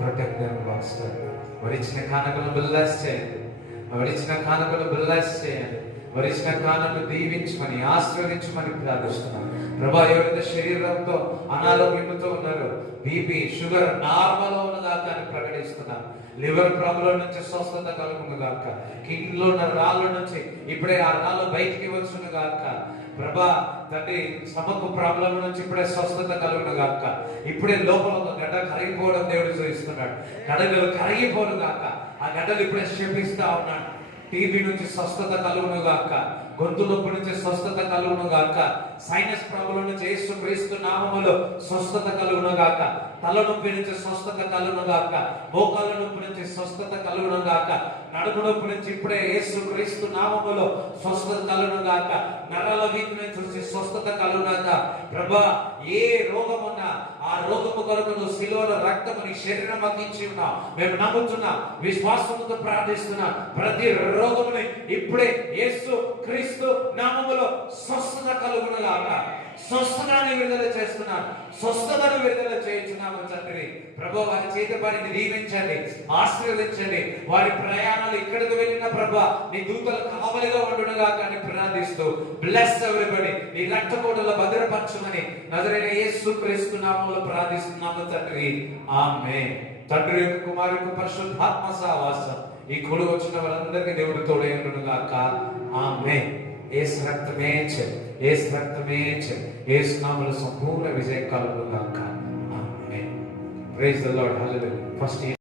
Protect them, Master. వరిచిన కానుకలను బ్లెస్ చేయండి. వరిచిన కానుకలు బ్లెస్ చేయండి. వరిచిన కానుకలు దీవించమని ఆశీర్వదించమని ప్రార్థిస్తున్నాను. ప్రభా, ఎవరైతే శరీరంతో అనారోగ్యంతో ఉన్నారో, బీపీ షుగర్ నార్మల్ ఉన్నదాకా అని ప్రకటిస్తున్నాను. లివర్ ప్రాబ్లం నుంచి స్వస్థత కలుగును గాక. కిడ్నీలో ఉన్న రాళ్ళ నుంచి ఇప్పుడే ఆ రాళ్ళు బయటికి వచ్చును గాక. ప్రభా తండ్రి, స్టమక్ ప్రాబ్లం నుంచి ఇప్పుడే స్వస్థత కలుగును గాక. ఇప్పుడే లోపల ఒక గడ్డ కరిగిపోవడం దేవుడు చూపిస్తున్నాడు. గడ్డలు కరిగిపోను గాక. ఆ గడ్డలు ఇప్పుడే శపిస్తా ఉన్నాడు. టీబీ నుంచి స్వస్థత కలుగును గాక. గొంతు నొప్పి నుంచి స్వస్థత కలుగును గాక. సైనస్ ప్రాబ్లం నుంచి యేసుక్రీస్తు నామములో స్వస్థత కలుగును గాక. తలనొప్పి నుంచి స్వస్థత కలుగును గాక. మోకాళ్ళ నొప్పి నుంచి స్వస్థత కలుగును గాక. నడుము నొప్పి నుంచి ఇప్పుడే యేసుక్రీస్తు నామములో స్వస్థత కలుగును గాక. నరాల వీక్నెస్ నుంచి స్వస్థత కలుగును గాక. ప్రభా, ఏ రోగమున్నా ఆ రోగము కొరకు నువ్వు శిలువలో రక్తము నీ శరీరం అందించి ఉన్నావు. మేము నమ్ముతున్నాం, విశ్వాసముతో ప్రార్థిస్తున్నాం. ప్రతి రోగముని ఇప్పుడే యేసు క్రీస్తు నామములో స్వస్థత కలుగును గాక. స్వస్థతను విడుదల చేస్తున్నాను, స్వస్థతను విడుదల చేయించున్నాము తండ్రి. ప్రభు, వారి చేతి పనిని దీవించండి, ఆశీర్వదించండి. వారి ప్రయాణాలు ఎక్కడికి వెళ్ళినా ప్రభా నీ దూతలు కావలిగా ఉండునుగా కానీ ప్రార్థిస్తూ బ్లెస్ ఎవరిబడి నీ రక్తకోటలో భద్రపరచమని నజరైన యేసుక్రీస్తు నామములో ప్రార్థిస్తున్నాము తండ్రి. ఆమేన్. తండ్రి యొక్క కుమారుని యొక్క పరిశుద్ధాత్మ సహవాసం ఈ కూడి వచ్చిన వారందరికీ దేవుడు తోడై ఉండునుగాక. ఆమేన్. యేసు రక్తమే చెల్లి, యేసు రక్తమే చెల్లి, యేసు నామములో సంపూర్ణ విజయం కలుగునుగాక. Amen. Praise the lord. Hallelujah. First